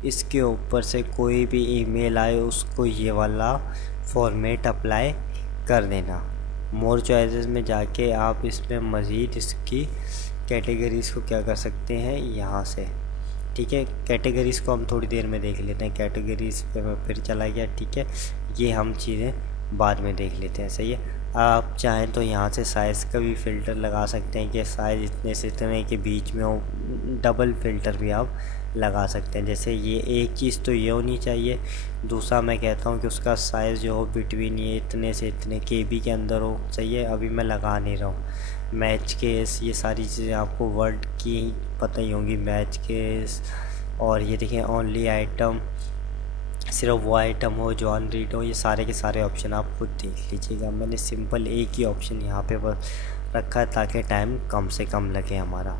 इसके ऊपर से कोई भी ईमेल आए उसको ये वाला फॉर्मेट अप्लाई कर देना। मोर चॉइसेस में जाके आप इसमें मज़ीद इसकी कैटेगरीज़ को क्या कर सकते हैं यहाँ से। ठीक है, कैटेगरीज़ को हम थोड़ी देर में देख लेते हैं, कैटेगरीज़ पे मैं फिर चला गया। ठीक है, ये हम चीज़ें बाद में देख लेते हैं। सही है, आप चाहें तो यहाँ से साइज़ का भी फ़िल्टर लगा सकते हैं कि साइज़ इतने से इतने के बीच में हो, डबल फ़िल्टर भी आप लगा सकते हैं। जैसे ये एक चीज़ तो ये होनी चाहिए, दूसरा मैं कहता हूँ कि उसका साइज़ जो हो बिटवीन ये इतने से इतने KB के अंदर हो। सही है, अभी मैं लगा नहीं रहा हूँ। मैच केस, ये सारी चीज़ें आपको वर्ड की पता ही होंगी, मैच केस। और ये देखें ओनली आइटम, सिर्फ वो आइटम हो जो अनरीड हो, ये सारे के सारे ऑप्शन आप खुद देख लीजिएगा। मैंने सिंपल एक ही ऑप्शन यहाँ पे बस रखा है ताकि टाइम कम से कम लगे हमारा।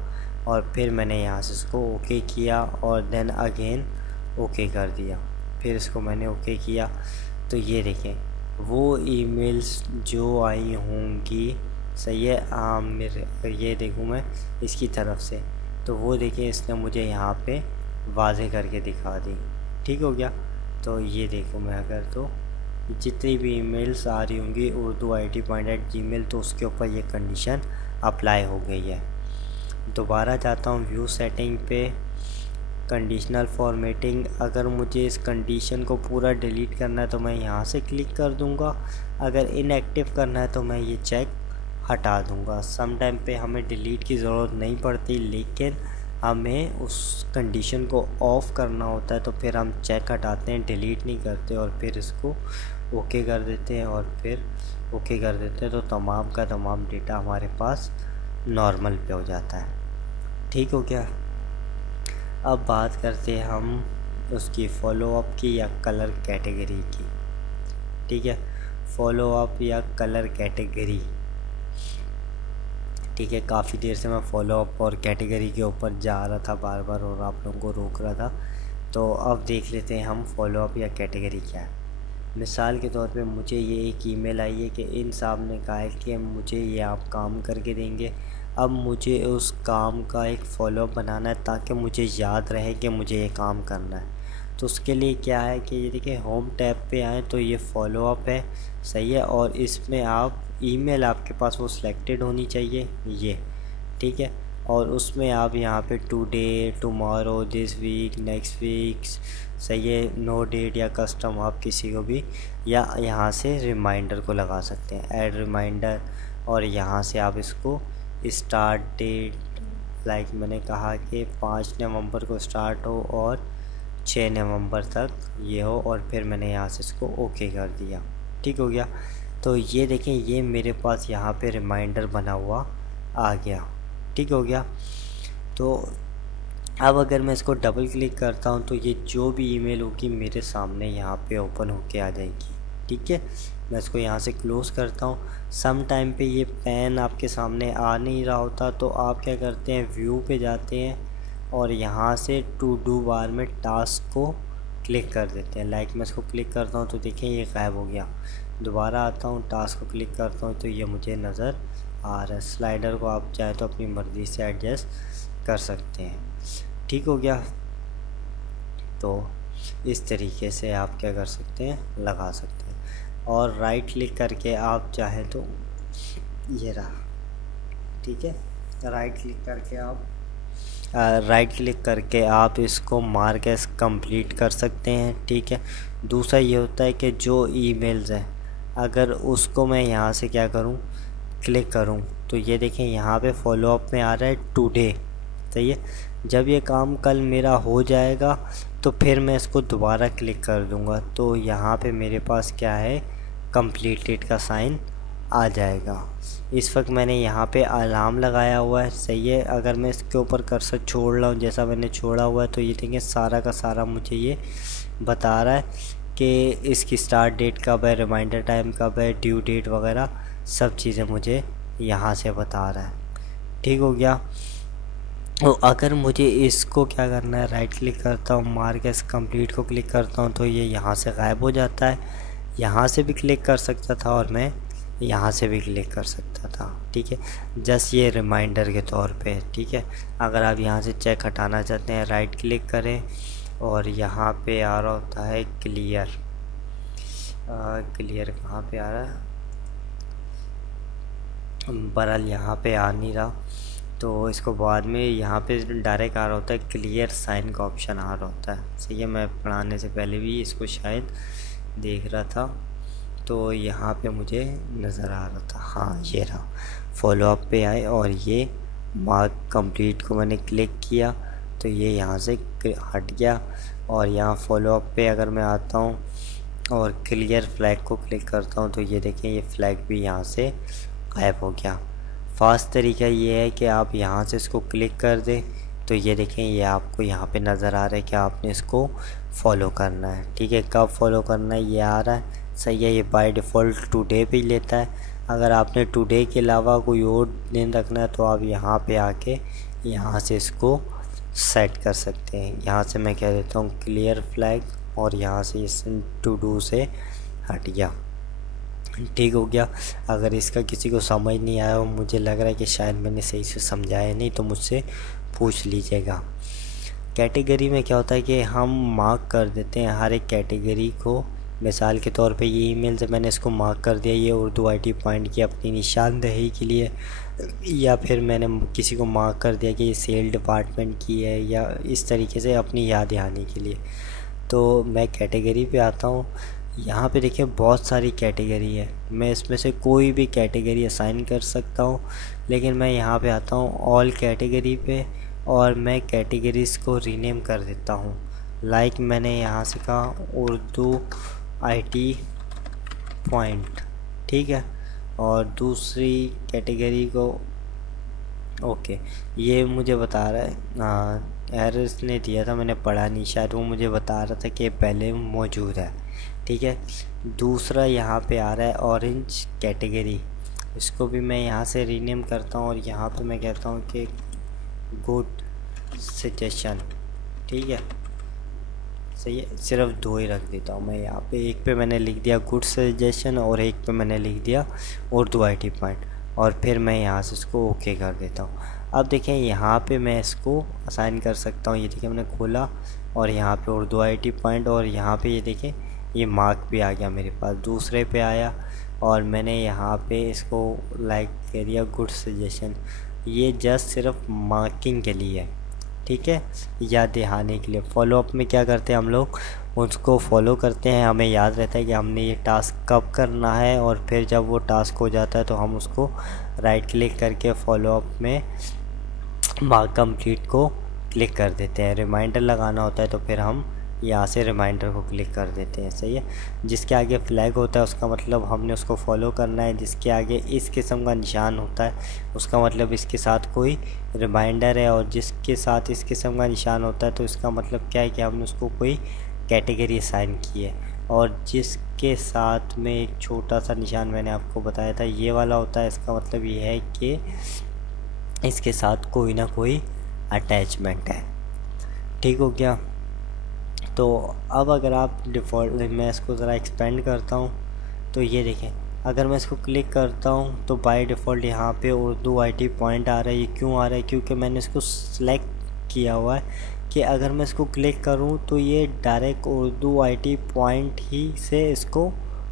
और फिर मैंने यहाँ से इसको ओके किया और देन अगेन ओके कर दिया। फिर इसको मैंने ओके किया तो ये देखें वो ईमेल्स जो आई होंगी। सही है, मेरे ये देखूँ मैं इसकी तरफ से, तो वो देखिए इसने मुझे यहाँ पे वाज़े करके दिखा दी। ठीक हो गया, तो ये देखो मैं अगर तो जितनी भी ईमेल्स आ रही होंगी urdu_it@gmail, तो उसके ऊपर ये कंडीशन अप्लाई हो गई है। दोबारा जाता हूँ व्यू सेटिंग पे, कंडीशनल फॉर्मेटिंग। अगर मुझे इस कंडीशन को पूरा डिलीट करना है तो मैं यहाँ से क्लिक कर दूँगा, अगर इनएक्टिव करना है तो मैं ये चेक हटा दूँगा। सम टाइम पे हमें डिलीट की ज़रूरत नहीं पड़ती, लेकिन हमें उस कंडीशन को ऑफ़ करना होता है तो फिर हम चेक हटाते हैं, डिलीट नहीं करते, और फिर इसको ओके कर देते हैं। और फिर ओके कर देते हैं तो तमाम का तमाम डेटा हमारे पास नॉर्मल पे हो जाता है। ठीक हो गया, अब बात करते हैं हम उसकी फॉलोअप की या कलर कैटेगरी की। ठीक है, फॉलोअप या कलर कैटेगरी। ठीक है, काफ़ी देर से मैं फॉलोअप और कैटेगरी के ऊपर जा रहा था बार बार और आप लोगों को रोक रहा था, तो अब देख लेते हैं हम फॉलोअप या कैटेगरी क्या है। मिसाल के तौर पे मुझे ये एक ईमेल आई है कि इन साहब ने कहा है कि मुझे ये आप काम करके देंगे। अब मुझे उस काम का एक फ़ॉलोअप बनाना है ताकि मुझे याद रहे कि मुझे ये काम करना है। तो उसके लिए क्या है कि ये देखिए होम टैब पे आएँ तो ये फॉलोअप है। सही है, और इसमें आप ईमेल आपके पास वो सिलेक्टेड होनी चाहिए ये। ठीक है, और उसमें आप यहाँ पे today, tomorrow, this week, next week. सही है, नो डेट या कस्टम आप किसी को भी, या यहाँ से रिमाइंडर को लगा सकते हैं, ऐड रिमाइंडर। और यहाँ से आप इसको स्टार्ट डेट, लाइक मैंने कहा कि 5 नवंबर को स्टार्ट हो और 6 नवंबर तक ये हो, और फिर मैंने यहाँ से इसको ओके कर दिया। ठीक हो गया, तो ये देखें ये मेरे पास यहाँ पे रिमाइंडर बना हुआ आ गया। ठीक हो गया, तो अब अगर मैं इसको डबल क्लिक करता हूँ तो ये जो भी ईमेल होगी मेरे सामने यहाँ पे ओपन होके आ जाएगी। ठीक है, मैं इसको यहाँ से क्लोज़ करता हूँ। सम टाइम पे ये पेन आपके सामने आ नहीं रहा होता तो आप क्या करते हैं, व्यू पे जाते हैं और यहाँ से टू डू बार में टास्क को क्लिक कर देते हैं। लाइक मैं इसको क्लिक करता हूँ तो देखें ये गायब हो गया। दोबारा आता हूँ, टास्क को क्लिक करता हूँ तो ये मुझे नज़र आ रहा है। स्लाइडर को आप चाहे तो अपनी मर्ज़ी से एडजस्ट कर सकते हैं। ठीक हो गया, तो इस तरीके से आप क्या कर सकते हैं, लगा सकते हैं। और राइट क्लिक करके आप चाहें तो ये रहा। ठीक है, राइट क्लिक करके आप इसको मार्क एज कंप्लीट कर सकते हैं। ठीक है, दूसरा ये होता है कि जो ईमेल्स हैं अगर उसको मैं यहाँ से क्या करूँ, क्लिक करूँ तो ये देखें यहाँ पे फॉलोअप में आ रहा है टुडे। सही है, जब ये काम कल मेरा हो जाएगा तो फिर मैं इसको दोबारा क्लिक कर दूँगा तो यहाँ पे मेरे पास क्या है, कंप्लीटेड का साइन आ जाएगा। इस वक्त मैंने यहाँ पे अलार्म लगाया हुआ है। सही है, अगर मैं इसके ऊपर कर्सर छोड़ रहा हूँ जैसा मैंने छोड़ा हुआ है तो ये देखें सारा का सारा मुझे ये बता रहा है कि इसकी स्टार्ट डेट कब है, रिमाइंडर टाइम कब है, ड्यू डेट वगैरह सब चीज़ें मुझे यहाँ से बता रहा है। ठीक हो गया। तो अगर मुझे इसको क्या करना है, राइट क्लिक करता हूँ, मार्क एज कंप्लीट को क्लिक करता हूँ तो ये यहाँ से गायब हो जाता है। यहाँ से भी क्लिक कर सकता था और मैं यहाँ से भी क्लिक कर सकता था। ठीक है, जस्ट ये रिमाइंडर के तौर पे। ठीक है, अगर आप यहाँ से चेक हटाना चाहते हैं राइट क्लिक करें और यहाँ पे आ रहा होता है क्लियर। क्लियर कहाँ पे आ रहा है, बहरहाल यहाँ पे आ नहीं रहा, तो इसको बाद में यहाँ पे डायरेक्ट आ रहा होता है क्लियर साइन का ऑप्शन आ रहा होता है। सही है, मैं पढ़ाने से पहले भी इसको शायद देख रहा था, तो यहाँ पे मुझे नज़र आ रहा था। हाँ, ये रहा, फॉलोअप पे आए और ये मार्क कंप्लीट को मैंने क्लिक किया तो ये यहाँ से हट गया। और यहाँ फॉलोअप पे अगर मैं आता हूँ और क्लियर फ्लैग को क्लिक करता हूँ तो ये देखें, ये फ्लैग भी यहाँ से गायब हो गया। फास्ट तरीका ये है कि आप यहाँ से इसको क्लिक कर दें तो ये देखें, ये आपको यहाँ पे नज़र आ रहा है कि आपने इसको फॉलो करना है। ठीक है, कब फॉलो करना है ये आ रहा है। सही है, ये बाय डिफ़ॉल्ट टुडे पे ही लेता है। अगर आपने टुडे के अलावा कोई और दिन रखना है तो आप यहाँ पे आके यहाँ से इसको सेट कर सकते हैं। यहाँ से मैं कह देता हूँ क्लियर फ्लैग और यहाँ से इस टू डू से हट गया। ठीक हो गया। अगर इसका किसी को समझ नहीं आया और मुझे लग रहा है कि शायद मैंने सही से समझाया नहीं तो मुझसे पूछ लीजिएगा। कैटेगरी में क्या होता है कि हम मार्क कर देते हैं हर एक कैटेगरी को। मिसाल के तौर पे ये ईमेल से मैंने इसको मार्क कर दिया, ये उर्दू IT पॉइंट की अपनी निशानदही के लिए, या फिर मैंने किसी को मार्क कर दिया कि ये सेल डिपार्टमेंट की है, या इस तरीके से अपनी याद दहानी के लिए। तो मैं कैटेगरी पे आता हूँ। यहाँ पे देखिए बहुत सारी कैटेगरी है, मैं इसमें से कोई भी कैटेगरी असाइन कर सकता हूँ, लेकिन मैं यहाँ पे आता हूँ ऑल कैटेगरी पे और मैं कैटेगरीज़ को रीनेम कर देता हूँ। लाइक मैंने यहाँ से कहा उर्दू IT पॉइंट, ठीक है, और दूसरी कैटेगरी को ओके, ये मुझे बता रहा है एरर इसने दिया था, मैंने पढ़ा नहीं, शायद वो मुझे बता रहा था कि पहले मौजूद है। ठीक है, दूसरा यहाँ पे आ रहा है ऑरेंज कैटेगरी, इसको भी मैं यहाँ से रीनेम करता हूँ और यहाँ पे मैं कहता हूँ कि गुड सजेशन। ठीक है, सही है, सिर्फ 2 ही रख देता हूँ मैं यहाँ पे। एक पे मैंने लिख दिया गुड सजेशन और एक पे मैंने लिख दिया उर्दू IT पॉइंट, और फिर मैं यहाँ से इसको ओके कर देता हूँ। अब देखें यहाँ पे मैं इसको असाइन कर सकता हूँ। ये देखिए मैंने खोला और यहाँ पे उर्दू IT पॉइंट और यहाँ पे ये देखें ये मार्क भी आ गया मेरे पास। दूसरे पे आया और मैंने यहाँ पे इसको लाइक कर दिया गुड सजेशन। ये जस्ट सिर्फ मार्किंग के लिए है, ठीक है, याद दहाने के लिए। फॉलोअप में क्या करते हैं हम लोग, उसको फॉलो करते हैं, हमें याद रहता है कि हमने ये टास्क कब करना है, और फिर जब वो टास्क हो जाता है तो हम उसको राइट क्लिक करके फॉलोअप में मार्क कंप्लीट को क्लिक कर देते हैं। रिमाइंडर लगाना होता है तो फिर हम यहाँ से रिमाइंडर को क्लिक कर देते हैं। सही है, जिसके आगे फ्लैग होता है उसका मतलब हमने उसको फॉलो करना है, जिसके आगे इस किस्म का निशान होता है उसका मतलब इसके साथ कोई रिमाइंडर है, और जिसके साथ इस किस्म का निशान होता है तो इसका मतलब क्या है कि हमने उसको कोई कैटेगरी असाइन की है, और जिसके साथ में एक छोटा सा निशान मैंने आपको बताया था ये वाला होता है, इसका मतलब ये है कि इसके साथ कोई ना कोई अटैचमेंट है। ठीक हो गया। तो अब अगर आप डिफ़ॉल्ट, मैं इसको ज़रा एक्सपेंड करता हूँ तो ये देखें, अगर मैं इसको क्लिक करता हूँ तो बाय डिफ़ॉल्ट यहाँ पे उर्दू IT पॉइंट आ रहा है। ये क्यों आ रहा है, क्योंकि मैंने इसको सिलेक्ट किया हुआ है कि अगर मैं इसको क्लिक करूँ तो ये डायरेक्ट उर्दू IT पॉइंट ही से इसको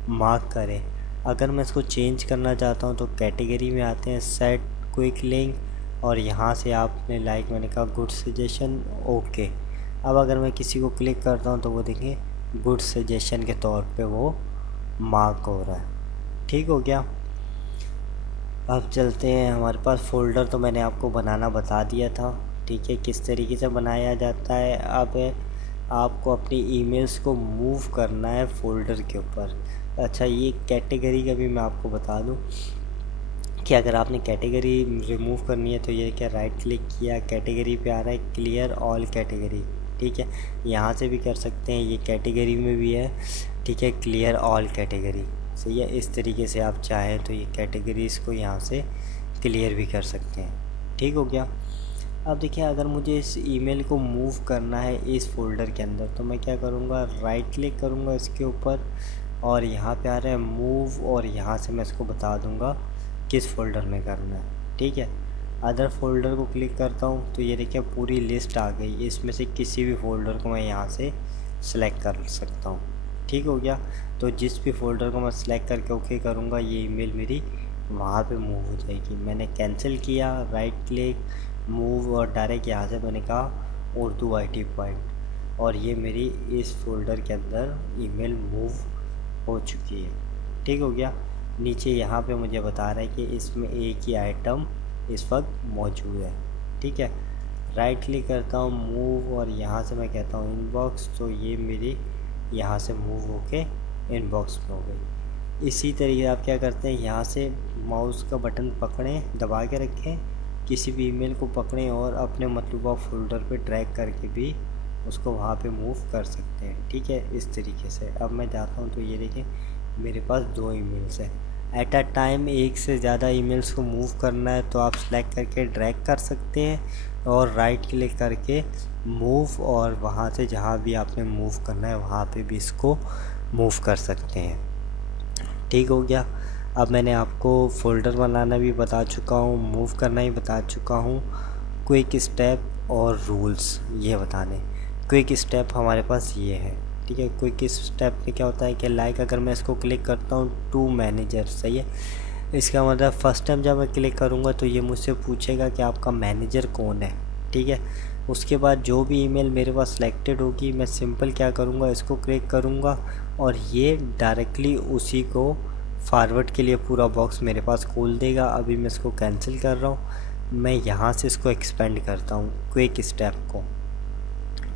मार्क करे। अगर मैं इसको चेंज करना चाहता हूँ तो कैटेगरी में आते हैं, सेट क्विक लिंक, और यहाँ से आपने लाइक मैंने कहा गुड सजेशन, ओके। अब अगर मैं किसी को क्लिक करता हूँ तो वो देखिए गुड सजेशन के तौर पे वो मार्क हो रहा है। ठीक हो गया। अब चलते हैं, हमारे पास फ़ोल्डर तो मैंने आपको बनाना बता दिया था, ठीक है, किस तरीके से बनाया जाता है। अब आपको अपनी ईमेल्स को मूव करना है फ़ोल्डर के ऊपर। अच्छा, ये कैटेगरी का भी मैं आपको बता दूं कि अगर आपने कैटेगरी रिमूव करनी है तो ये क्या, राइट क्लिक किया, कैटेगरी पे आ रहा है क्लियर ऑल कैटेगरी, ठीक है, यहाँ से भी कर सकते हैं, ये कैटेगरी में भी है, ठीक है, क्लियर ऑल कैटेगरी, सही है। इस तरीके से आप चाहें तो ये कैटेगरीज़ को यहाँ से क्लियर भी कर सकते हैं, ठीक हो गया। अब देखिए, अगर मुझे इस ईमेल को मूव करना है इस फोल्डर के अंदर, तो मैं क्या करूँगा, राइट क्लिक करूँगा इसके ऊपर, और यहाँ पे आ रहा है मूव, और यहाँ से मैं इसको बता दूँगा किस फोल्डर में करना है, ठीक है। अदर फोल्डर को क्लिक करता हूँ तो ये देखिए पूरी लिस्ट आ गई, इसमें से किसी भी फोल्डर को मैं यहाँ से सिलेक्ट कर सकता हूँ, ठीक हो गया। तो जिस भी फोल्डर को मैं सिलेक्ट करके ओके करूँगा, ये ईमेल मेरी वहाँ पे मूव हो जाएगी। मैंने कैंसिल किया, राइट क्लिक, मूव, और डायरेक्ट यहाँ से मैंने कहा उर्दू IT पॉइंट, और ये मेरी इस फोल्डर के अंदर ईमेल मूव हो चुकी है, ठीक हो गया। नीचे यहाँ पे मुझे बता रहा है कि इसमें एक ही आइटम इस वक्त मौजूद है, ठीक है। राइट क्लिक करता हूँ, मूव, और यहाँ से मैं कहता हूँ इनबॉक्स, तो ये मेरी यहाँ से मूव होके इनबॉक्स में हो गई। इसी तरीके आप क्या करते हैं, यहाँ से माउस का बटन पकड़ें, दबा के रखें, किसी भी ईमेल को पकड़ें और अपने मतलूबा फोल्डर पे ड्रैग करके भी उसको वहाँ पे मूव कर सकते हैं, ठीक है, इस तरीके से। अब मैं जाता हूँ तो ये देखें मेरे पास 2 ईमेल्स हैं। एट अ टाइम एक से ज़्यादा ईमेल्स को मूव करना है तो आप सेलेक्ट करके ड्रैग कर सकते हैं और राइट क्लिक करके मूव, और वहाँ से जहाँ भी आपने मूव करना है वहाँ पे भी इसको मूव कर सकते हैं, ठीक हो गया। अब मैंने आपको फ़ोल्डर बनाना भी बता चुका हूँ, मूव करना ही बता चुका हूँ, क्विक स्टेप और रूल्स ये बताने। क्विक स्टेप हमारे पास ये है, ठीक है। क्विक स्टेप में क्या होता है कि लाइक अगर मैं इसको क्लिक करता हूँ टू मैनेजर, सही है, इसका मतलब फ़र्स्ट टाइम जब मैं क्लिक करूँगा तो ये मुझसे पूछेगा कि आपका मैनेजर कौन है, ठीक है। उसके बाद जो भी ईमेल मेरे पास सिलेक्टेड होगी मैं सिंपल क्या करूँगा, इसको क्लिक करूँगा और ये डायरेक्टली उसी को फॉरवर्ड के लिए पूरा बॉक्स मेरे पास खोल देगा। अभी मैं इसको कैंसिल कर रहा हूँ, मैं यहाँ से इसको एक्सपेंड करता हूँ क्विक स्टेप को,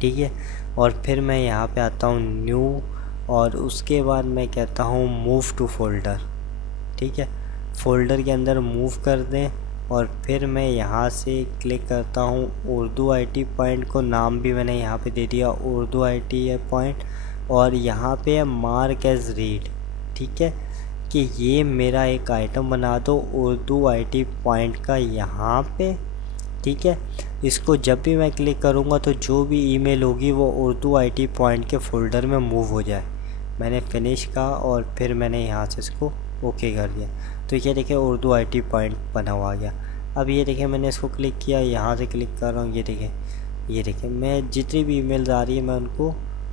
ठीक है। और फिर मैं यहाँ पे आता हूँ न्यू, और उसके बाद मैं कहता हूँ मूव टू फोल्डर, ठीक है। फोल्डर के अंदर मूव कर दें, और फिर मैं यहाँ से क्लिक करता हूँ उर्दू IT पॉइंट को नाम भी मैंने यहाँ पे दे दिया उर्दू IT पॉइंट, और यहाँ पे है मार्क एज रीड, ठीक है, कि ये मेरा एक आइटम बना दो उर्दू IT पॉइंट का यहाँ पे, ठीक है। इसको जब भी मैं क्लिक करूँगा तो जो भी ईमेल होगी वो उर्दू IT पॉइंट के फोल्डर में मूव हो जाए। मैंने फिनिश कहा और फिर मैंने यहाँ से इसको ओके कर दिया, तो ये देखिए उर्दू IT पॉइंट बना हुआ आ गया। अब ये देखिए मैंने इसको क्लिक किया, यहाँ से क्लिक कर रहा हूँ, ये देखिए मैं जितनी भी ईमेल्स आ रही है मैं उनको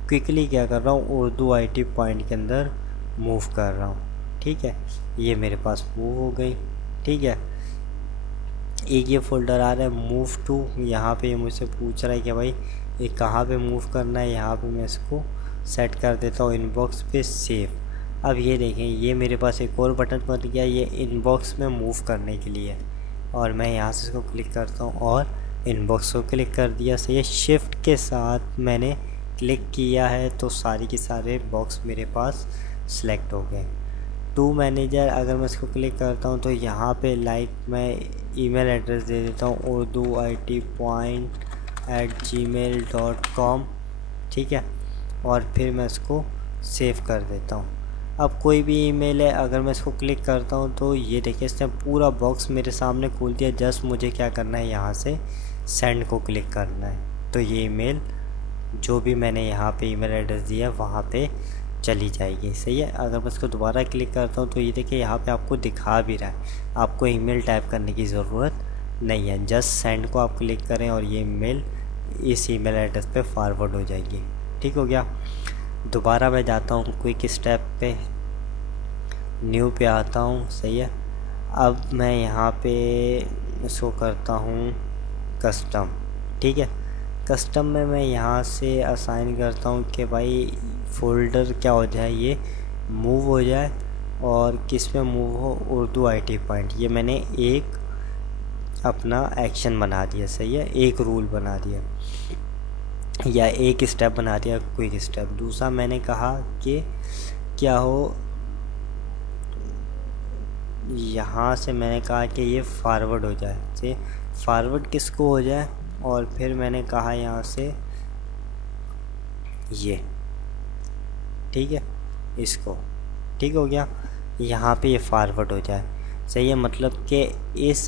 क्विकली क्या कर रहा हूँ उर्दू IT पॉइंट के अंदर मूव कर रहा हूँ, ठीक है। ये मेरे पास मूव हो गई, ठीक है। एक ये फ़ोल्डर आ रहा है मूव टू, यहाँ पे मुझसे पूछ रहा है कि भाई ये कहाँ पे मूव करना है, यहाँ पे मैं इसको सेट कर देता हूँ इनबॉक्स पे सेव। अब ये देखें ये मेरे पास एक और बटन बन गया, ये इनबॉक्स में मूव करने के लिए, और मैं यहाँ से इसको क्लिक करता हूँ और इनबॉक्स को क्लिक कर दिया। सही है, शिफ्ट के साथ मैंने क्लिक किया है तो सारी के सारे बॉक्स मेरे पास सिलेक्ट हो गए। टू मैनेजर अगर मैं इसको क्लिक करता हूँ तो यहाँ पे लाइक मैं ईमेल एड्रेस दे देता हूँ urduITPoint@gmail.com, ठीक है, और फिर मैं इसको सेव कर देता हूँ। अब कोई भी ईमेल है अगर मैं इसको क्लिक करता हूँ तो ये देखिए इसने पूरा बॉक्स मेरे सामने खोल दिया, जस्ट मुझे क्या करना है यहाँ से सेंड को क्लिक करना है, तो ये ईमेल जो भी मैंने यहाँ पे ईमेल एड्रेस दिया वहाँ पे चली जाएगी। सही है, अगर मैं इसको दोबारा क्लिक करता हूँ तो ये देखिए यहाँ पे आपको दिखा भी रहा है, आपको ईमेल टाइप करने की ज़रूरत नहीं है, जस्ट सेंड को आप क्लिक करें और ये ईमेल इस ईमेल एड्रेस पे फॉरवर्ड हो जाएगी, ठीक हो गया। दोबारा मैं जाता हूँ क्विक स्टेप पे, न्यू पे आता हूँ, सही है। अब मैं यहाँ पे इसको करता हूँ कस्टम, ठीक है। कस्टम में मैं यहाँ से असाइन करता हूँ कि भाई फ़ोल्डर क्या हो जाए, ये मूव हो जाए, और किस में मूव हो urduIT पॉइंट। ये मैंने एक अपना एक्शन बना दिया, सही है, एक रूल बना दिया या एक स्टेप बना दिया क्विक स्टेप। दूसरा मैंने कहा कि क्या हो, यहाँ से मैंने कहा कि ये फॉरवर्ड हो जाए, से फॉरवर्ड किसको हो जाए, और फिर मैंने कहा यहाँ से ये, ठीक है, इसको, ठीक हो गया। यहाँ पे ये फॉरवर्ड हो जाए, सही है। मतलब कि इस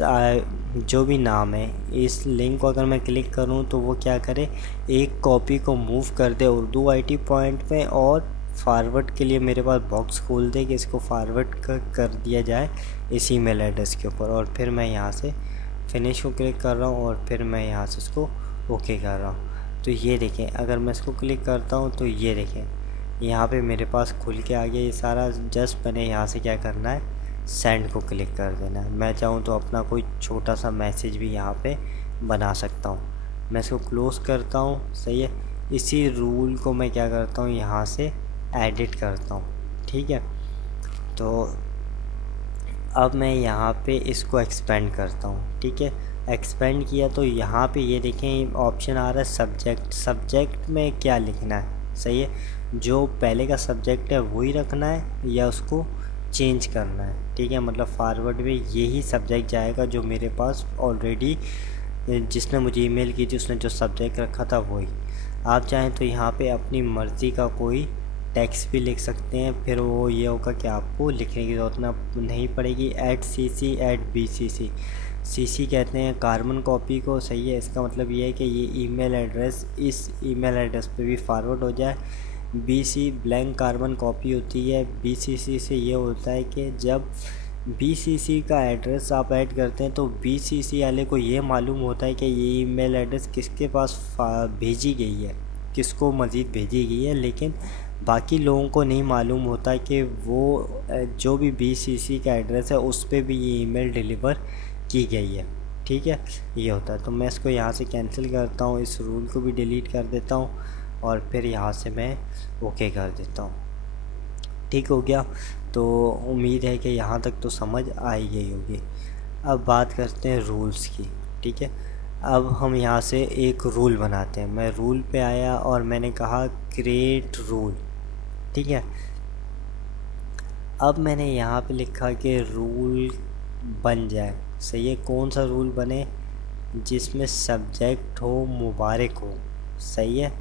जो भी नाम है, इस लिंक को अगर मैं क्लिक करूँ तो वो क्या करे, एक कॉपी को मूव कर दे उर्दू IT पॉइंट पे, और फॉरवर्ड के लिए मेरे पास बॉक्स खोल दे कि इसको फॉरवर्ड कर दिया जाए इस ईमेल एड्रेस के ऊपर। और फिर मैं यहाँ से फिनिश को क्लिक कर रहा हूँ और फिर मैं यहाँ से इसको ओके कर रहा हूँ। तो ये देखें, अगर मैं इसको क्लिक करता हूँ तो ये देखें यहाँ पे मेरे पास खुल के आ गया ये सारा। जस्ट मैंने यहाँ से क्या करना है, सेंड को क्लिक कर देना है। मैं चाहूँ तो अपना कोई छोटा सा मैसेज भी यहाँ पे बना सकता हूँ। मैं इसको क्लोज़ करता हूँ, सही है। इसी रूल को मैं क्या करता हूँ, यहाँ से एडिट करता हूँ, ठीक है। तो अब मैं यहाँ पे इसको एक्सपेंड करता हूँ, ठीक है। एक्सपेंड किया तो यहाँ पे ये देखें ऑप्शन आ रहा है सब्जेक्ट। सब्जेक्ट में क्या लिखना है, सही है। जो पहले का सब्जेक्ट है वही रखना है या उसको चेंज करना है, ठीक है। मतलब फॉरवर्ड में यही सब्जेक्ट जाएगा जो मेरे पास ऑलरेडी, जिसने मुझे ईमेल की थी उसने जो सब्जेक्ट रखा था वही। आप चाहें तो यहाँ पे अपनी मर्ज़ी का कोई टेक्स्ट भी लिख सकते हैं, फिर वो ये होगा कि आपको लिखने की ज़रूरत नहीं पड़ेगी। @cc@bcc, CC कहते हैं कार्बन कॉपी को, सही है। इसका मतलब ये है कि ये ईमेल एड्रेस इस ईमेल एड्रेस पे भी फॉरवर्ड हो जाए। BC ब्लैंक कार्बन कॉपी होती है। BCC से ये होता है कि जब BCC का एड्रेस आप ऐड करते हैं तो BCC वाले को ये मालूम होता है कि ये ईमेल एड्रेस किसके पास भेजी गई है, किसको मज़ीद भेजी गई है, लेकिन बाकी लोगों को नहीं मालूम होता कि वो जो भी BCC का एड्रेस है उस पर भी ये ईमेल डिलीवर की गई है, ठीक है। ये होता है। तो मैं इसको यहाँ से कैंसिल करता हूँ, इस रूल को भी डिलीट कर देता हूँ और फिर यहाँ से मैं ओके कर देता हूँ, ठीक हो गया। तो उम्मीद है कि यहाँ तक तो समझ आ ही गई होगी। अब बात करते हैं रूल्स की, ठीक है। अब हम यहाँ से एक रूल बनाते हैं। मैं रूल पे आया और मैंने कहा क्रिएट रूल, ठीक है। अब मैंने यहाँ पे लिखा कि रूल बन जाए, सही है। कौन सा रूल बने, जिसमें सब्जेक्ट हो मुबारक हो, सही है।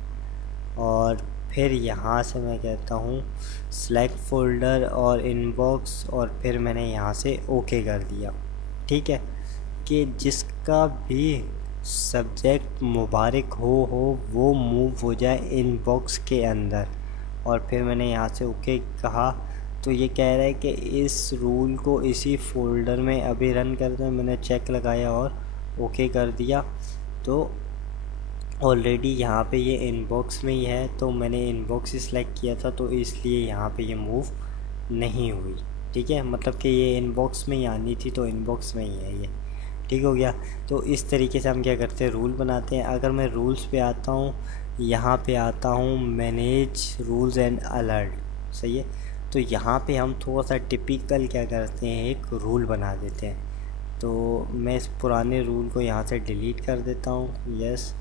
और फिर यहाँ से मैं कहता हूँ सेलेक्ट फोल्डर और इनबॉक्स, और फिर मैंने यहाँ से ओके कर दिया, ठीक है। कि जिसका भी सब्जेक्ट मुबारक हो वो मूव हो जाए इनबॉक्स के अंदर। और फिर मैंने यहाँ से ओके कहा तो ये कह रहा है कि इस रूल को इसी फोल्डर में अभी रन कर दें। मैंने चेक लगाया और ओके कर दिया। तो ऑलरेडी यहाँ पे ये इनबॉक्स में ही है, तो मैंने इनबॉक्स ही सिलेक्ट किया था तो इसलिए यहाँ पे ये मूव नहीं हुई, ठीक है। मतलब कि ये इनबॉक्स में ही आनी थी तो इनबॉक्स में ही है ये, ठीक हो गया। तो इस तरीके से हम क्या करते हैं, रूल बनाते हैं। अगर मैं रूल्स पे आता हूँ, यहाँ पे आता हूँ मैनेज रूल्स एंड अलर्ट, सही है। तो यहाँ पे हम थोड़ा सा टिपिकल क्या करते हैं, एक रूल बना देते हैं। तो मैं इस पुराने रूल को यहाँ से डिलीट कर देता हूँ, यस।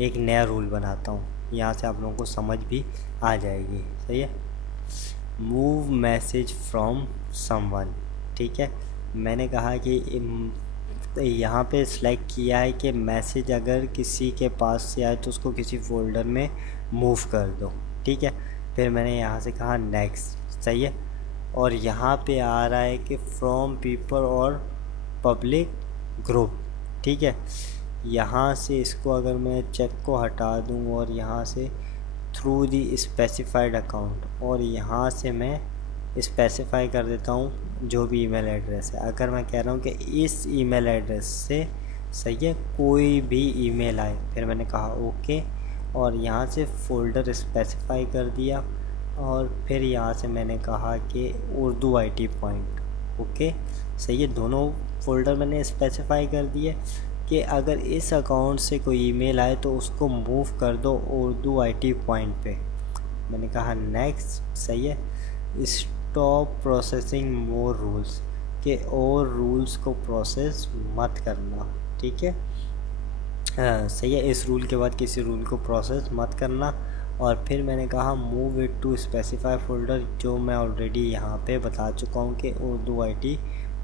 एक नया रूल बनाता हूँ, यहाँ से आप लोगों को समझ भी आ जाएगी, सही है। मूव मैसेज फ्रॉम समवन, ठीक है। मैंने कहा कि यहाँ पे सिलेक्ट किया है कि मैसेज अगर किसी के पास से आए तो उसको किसी फोल्डर में मूव कर दो, ठीक है। फिर मैंने यहाँ से कहा नेक्स्ट, सही है। और यहाँ पे आ रहा है कि फ्रॉम पीपल और पब्लिक ग्रुप, ठीक है। यहाँ से इसको अगर मैं चेक को हटा दूँ और यहाँ से थ्रू दी स्पेसिफाइड अकाउंट, और यहाँ से मैं स्पेसिफाई कर देता हूँ जो भी ईमेल एड्रेस है। अगर मैं कह रहा हूँ कि इस ईमेल एड्रेस से, सही है, कोई भी ईमेल आए, फिर मैंने कहा ओके और यहाँ से फ़ोल्डर स्पेसिफाई कर दिया। और फिर यहाँ से मैंने कहा कि उर्दू IT पॉइंट, ओके, सही है। दोनों फ़ोल्डर मैंने स्पेसिफाई कर दिए कि अगर इस अकाउंट से कोई ईमेल आए तो उसको मूव कर दो उर्दू IT पॉइंट पे। मैंने कहा नेक्स्ट, सही है। स्टॉप प्रोसेसिंग मोर रूल्स, के और रूल्स को प्रोसेस मत करना, ठीक है। सही है। इस रूल के बाद किसी रूल को प्रोसेस मत करना। और फिर मैंने कहा move it to specify folder, जो मैं ऑलरेडी यहाँ पे बता चुका हूँ कि उर्दू IT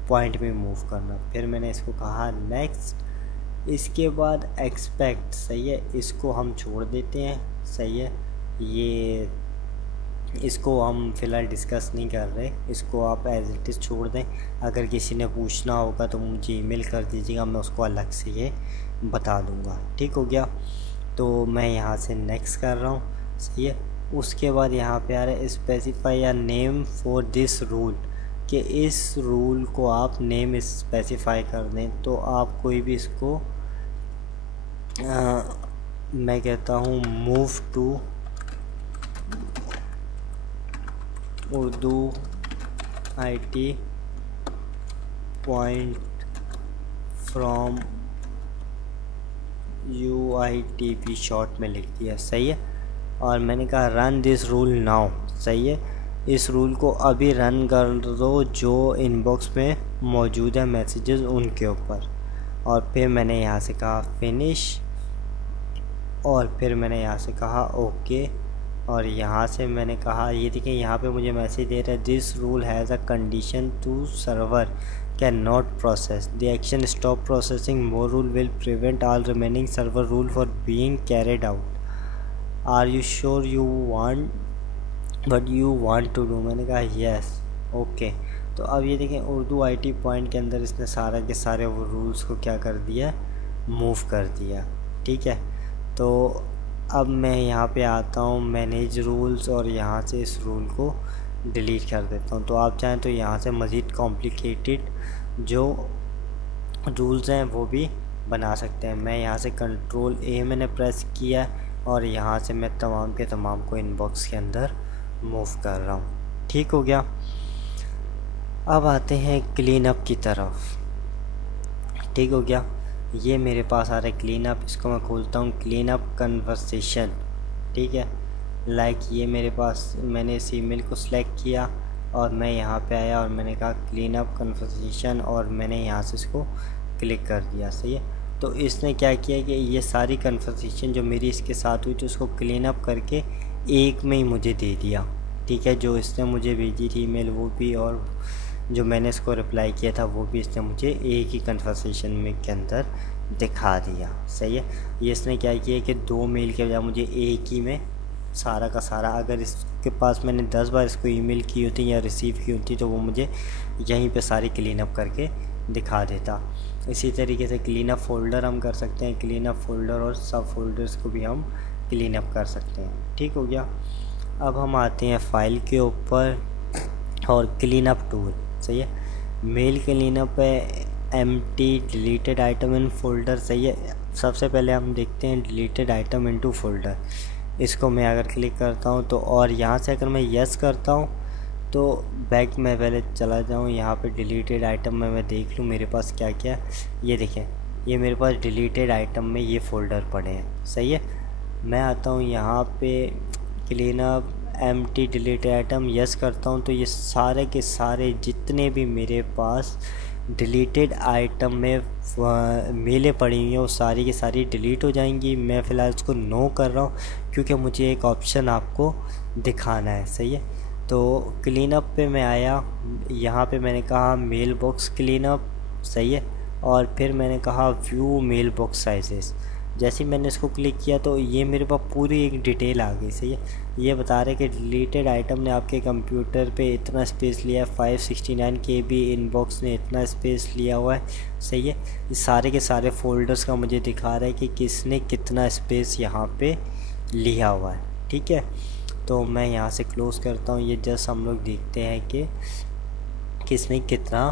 पॉइंट में मूव करना। फिर मैंने इसको कहा नेक्स्ट। इसके बाद एक्सपेक्ट, सही है, इसको हम छोड़ देते हैं, सही है। ये इसको हम फ़िलहाल डिस्कस नहीं कर रहे, इसको आप एज इट इज़ छोड़ दें। अगर किसी ने पूछना होगा तो मुझे ईमेल कर दीजिएगा, मैं उसको अलग से ये बता दूंगा। ठीक हो गया। तो मैं यहाँ से नेक्स्ट कर रहा हूँ, सही है। उसके बाद यहाँ पे आ रहा है specify a name for this rule, कि इस रूल को आप नेम स्पेसिफाई कर दें। तो आप कोई भी इसको मैं कहता हूँ move to Urdu IT point from UITP short में लिख दिया, सही है। और मैंने कहा रन दिस रूल नाउ, सही है। इस रूल को अभी रन कर दो जो इनबॉक्स में मौजूद है मैसेजेस उनके ऊपर। और फिर मैंने यहाँ से कहा फिनिश, और फिर मैंने यहाँ से कहा ओके, और यहाँ से मैंने कहा ये देखिए यहाँ पे मुझे मैसेज दे रहा है this rule has a condition to server can not process the action stop processing more rule will prevent all remaining server rule for being carried out are you sure you want but you want to do. मैंने कहा yes okay. तो अब ये देखें Urdu IT point के अंदर इसने सारा के सारे वो रूल्स को क्या कर दिया, मूव कर दिया। ठीक है। तो अब मैं यहाँ पे आता हूँ मैनेज रूल्स, और यहाँ से इस रूल को डिलीट कर देता हूँ। तो आप चाहें तो यहाँ से मज़ीद कॉम्प्लिकेटेड जो रूल्स हैं वो भी बना सकते हैं। मैं यहाँ से कंट्रोल A मैंने प्रेस किया, और यहाँ से मैं तमाम के तमाम को इनबॉक्स के अंदर मूव कर रहा हूँ। ठीक हो गया। अब आते हैं क्लीन अप की तरफ। ठीक हो गया। ये मेरे पास आ रहा है क्लीन अप, इसको मैं खोलता हूँ क्लीन अप कन्वर्सेशन। ठीक है। लाइक ये मेरे पास, मैंने इस ईमेल को सिलेक्ट किया और मैं यहाँ पे आया और मैंने कहा क्लीन अप कन्वर्सेशन, और मैंने यहाँ से इसको क्लिक कर दिया, सही है। तो इसने क्या किया कि ये सारी कन्वर्सेशन जो मेरी इसके साथ हुई थी उसको क्लीन अप करके एक में ही मुझे दे दिया। ठीक है। जो इसने मुझे भेजी थी ईमेल वो भी, और जो मैंने इसको रिप्लाई किया था वो भी इसने मुझे एक ही कन्वर्सेशन में के अंदर दिखा दिया, सही है। ये इसने क्या किया कि 2 मेल के बजाय मुझे एक ही में सारा का सारा, अगर इसके पास मैंने 10 बार इसको ईमेल की होती या रिसीव की होती तो वो मुझे यहीं पे सारी क्लीन अप करके दिखा देता। इसी तरीके से क्लीन अप फ़ोल्डर हम कर सकते हैं, क्लीन अप फ़ोल्डर और सब फोल्डर्स को भी हम क्लीन अप कर सकते हैं। ठीक हो गया। अब हम आते हैं फाइल के ऊपर और क्लीन अप टूल, सही है। मेल क्लीन अप है empty deleted item in folder, सही है। सबसे पहले हम देखते हैं डिलीटेड आइटम इनटू फोल्डर। इसको मैं अगर क्लिक करता हूँ तो, और यहाँ से अगर मैं यस करता हूँ तो बैक में पहले चला जाऊँ, यहाँ पे डिलीटेड आइटम में मैं देख लूँ मेरे पास क्या क्या। ये देखें ये मेरे पास डिलीटेड आइटम में ये फ़ोल्डर पड़े हैं, सही है। मैं आता हूँ यहाँ पे clean up empty deleted item, yes करता हूँ तो ये सारे के सारे जितने भी मेरे पास डिलीटेड आइटम में मेलें पड़ी हुई हैं वो सारी की सारी डिलीट हो जाएंगी। मैं फ़िलहाल इसको नो कर रहा हूँ क्योंकि मुझे एक ऑप्शन आपको दिखाना है, सही है। तो क्लीन अप पे मैं आया, यहाँ पे मैंने कहा मेल बॉक्स क्लीन अप, सही है। और फिर मैंने कहा व्यू मेल बॉक्स साइजेस। जैसे ही मैंने इसको क्लिक किया तो ये मेरे पास पूरी एक डिटेल आ गई, सही है। ये बता रहे कि डिलीटेड आइटम ने आपके कंप्यूटर पे इतना स्पेस लिया है, 569 KB इनबॉक्स ने इतना स्पेस लिया हुआ है, सही है। ये सारे के सारे फ़ोल्डर्स का मुझे दिखा रहा है कि किसने कितना स्पेस यहाँ पे लिया हुआ है। ठीक है। तो मैं यहाँ से क्लोज़ करता हूँ। ये जस्ट हम लोग देखते हैं कि किसने कितना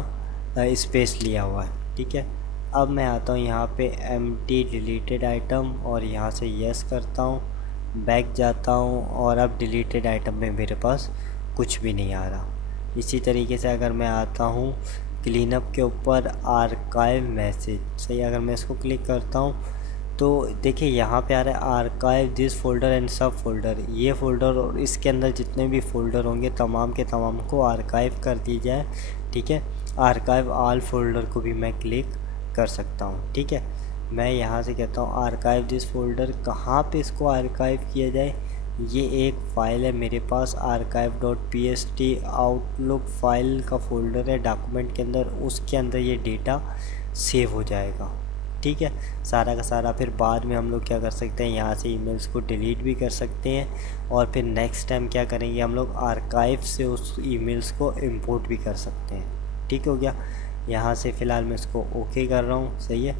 स्पेस लिया हुआ है। ठीक है। अब मैं आता हूँ यहाँ पे एम्प्टी डिलीटेड आइटम और यहाँ से यस करता हूँ, बैक जाता हूँ, और अब डिलीटेड आइटम में मेरे पास कुछ भी नहीं आ रहा। इसी तरीके से अगर मैं आता हूँ क्लीनअप के ऊपर आर्काइव मैसेज, सही। अगर मैं इसको क्लिक करता हूँ तो देखिए यहाँ पे आ रहा है आर्काइव दिस फोल्डर एंड सब फोल्डर। ये फ़ोल्डर और इसके अंदर जितने भी फ़ोल्डर होंगे तमाम के तमाम को आर्काइव कर दी जाए। ठीक है। आर्काइव ऑल फोल्डर को भी मैं क्लिक कर सकता हूँ। ठीक है। मैं यहाँ से कहता हूँ आर्काइव दिस फोल्डर। कहाँ पे इसको आर्काइव किया जाए, ये एक फ़ाइल है मेरे पास archive.pst आउटलुक फाइल का फ़ोल्डर है डॉक्यूमेंट के अंदर, उसके अंदर ये डेटा सेव हो जाएगा। ठीक है, सारा का सारा। फिर बाद में हम लोग क्या कर सकते हैं, यहाँ से ईमेल्स को डिलीट भी कर सकते हैं, और फिर नेक्स्ट टाइम क्या करेंगे, हम लोग आर्काइव से उस ईमेल्स को इंपोर्ट भी कर सकते हैं। ठीक हो गया। यहाँ से फ़िलहाल मैं इसको ओके कर रहा हूँ, सही है,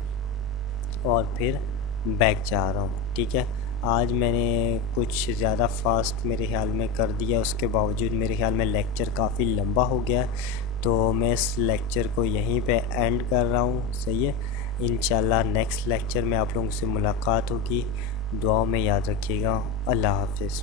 और फिर बैक जा रहा हूँ। ठीक है, आज मैंने कुछ ज़्यादा फास्ट मेरे ख्याल में कर दिया, उसके बावजूद मेरे ख्याल में लेक्चर काफ़ी लंबा हो गया, तो मैं इस लेक्चर को यहीं पे एंड कर रहा हूँ, सही है। इंशाल्लाह नेक्स्ट लेक्चर में आप लोगों से मुलाकात होगी। दुआओं में याद रखिएगा। अल्लाह हाफ़िज़।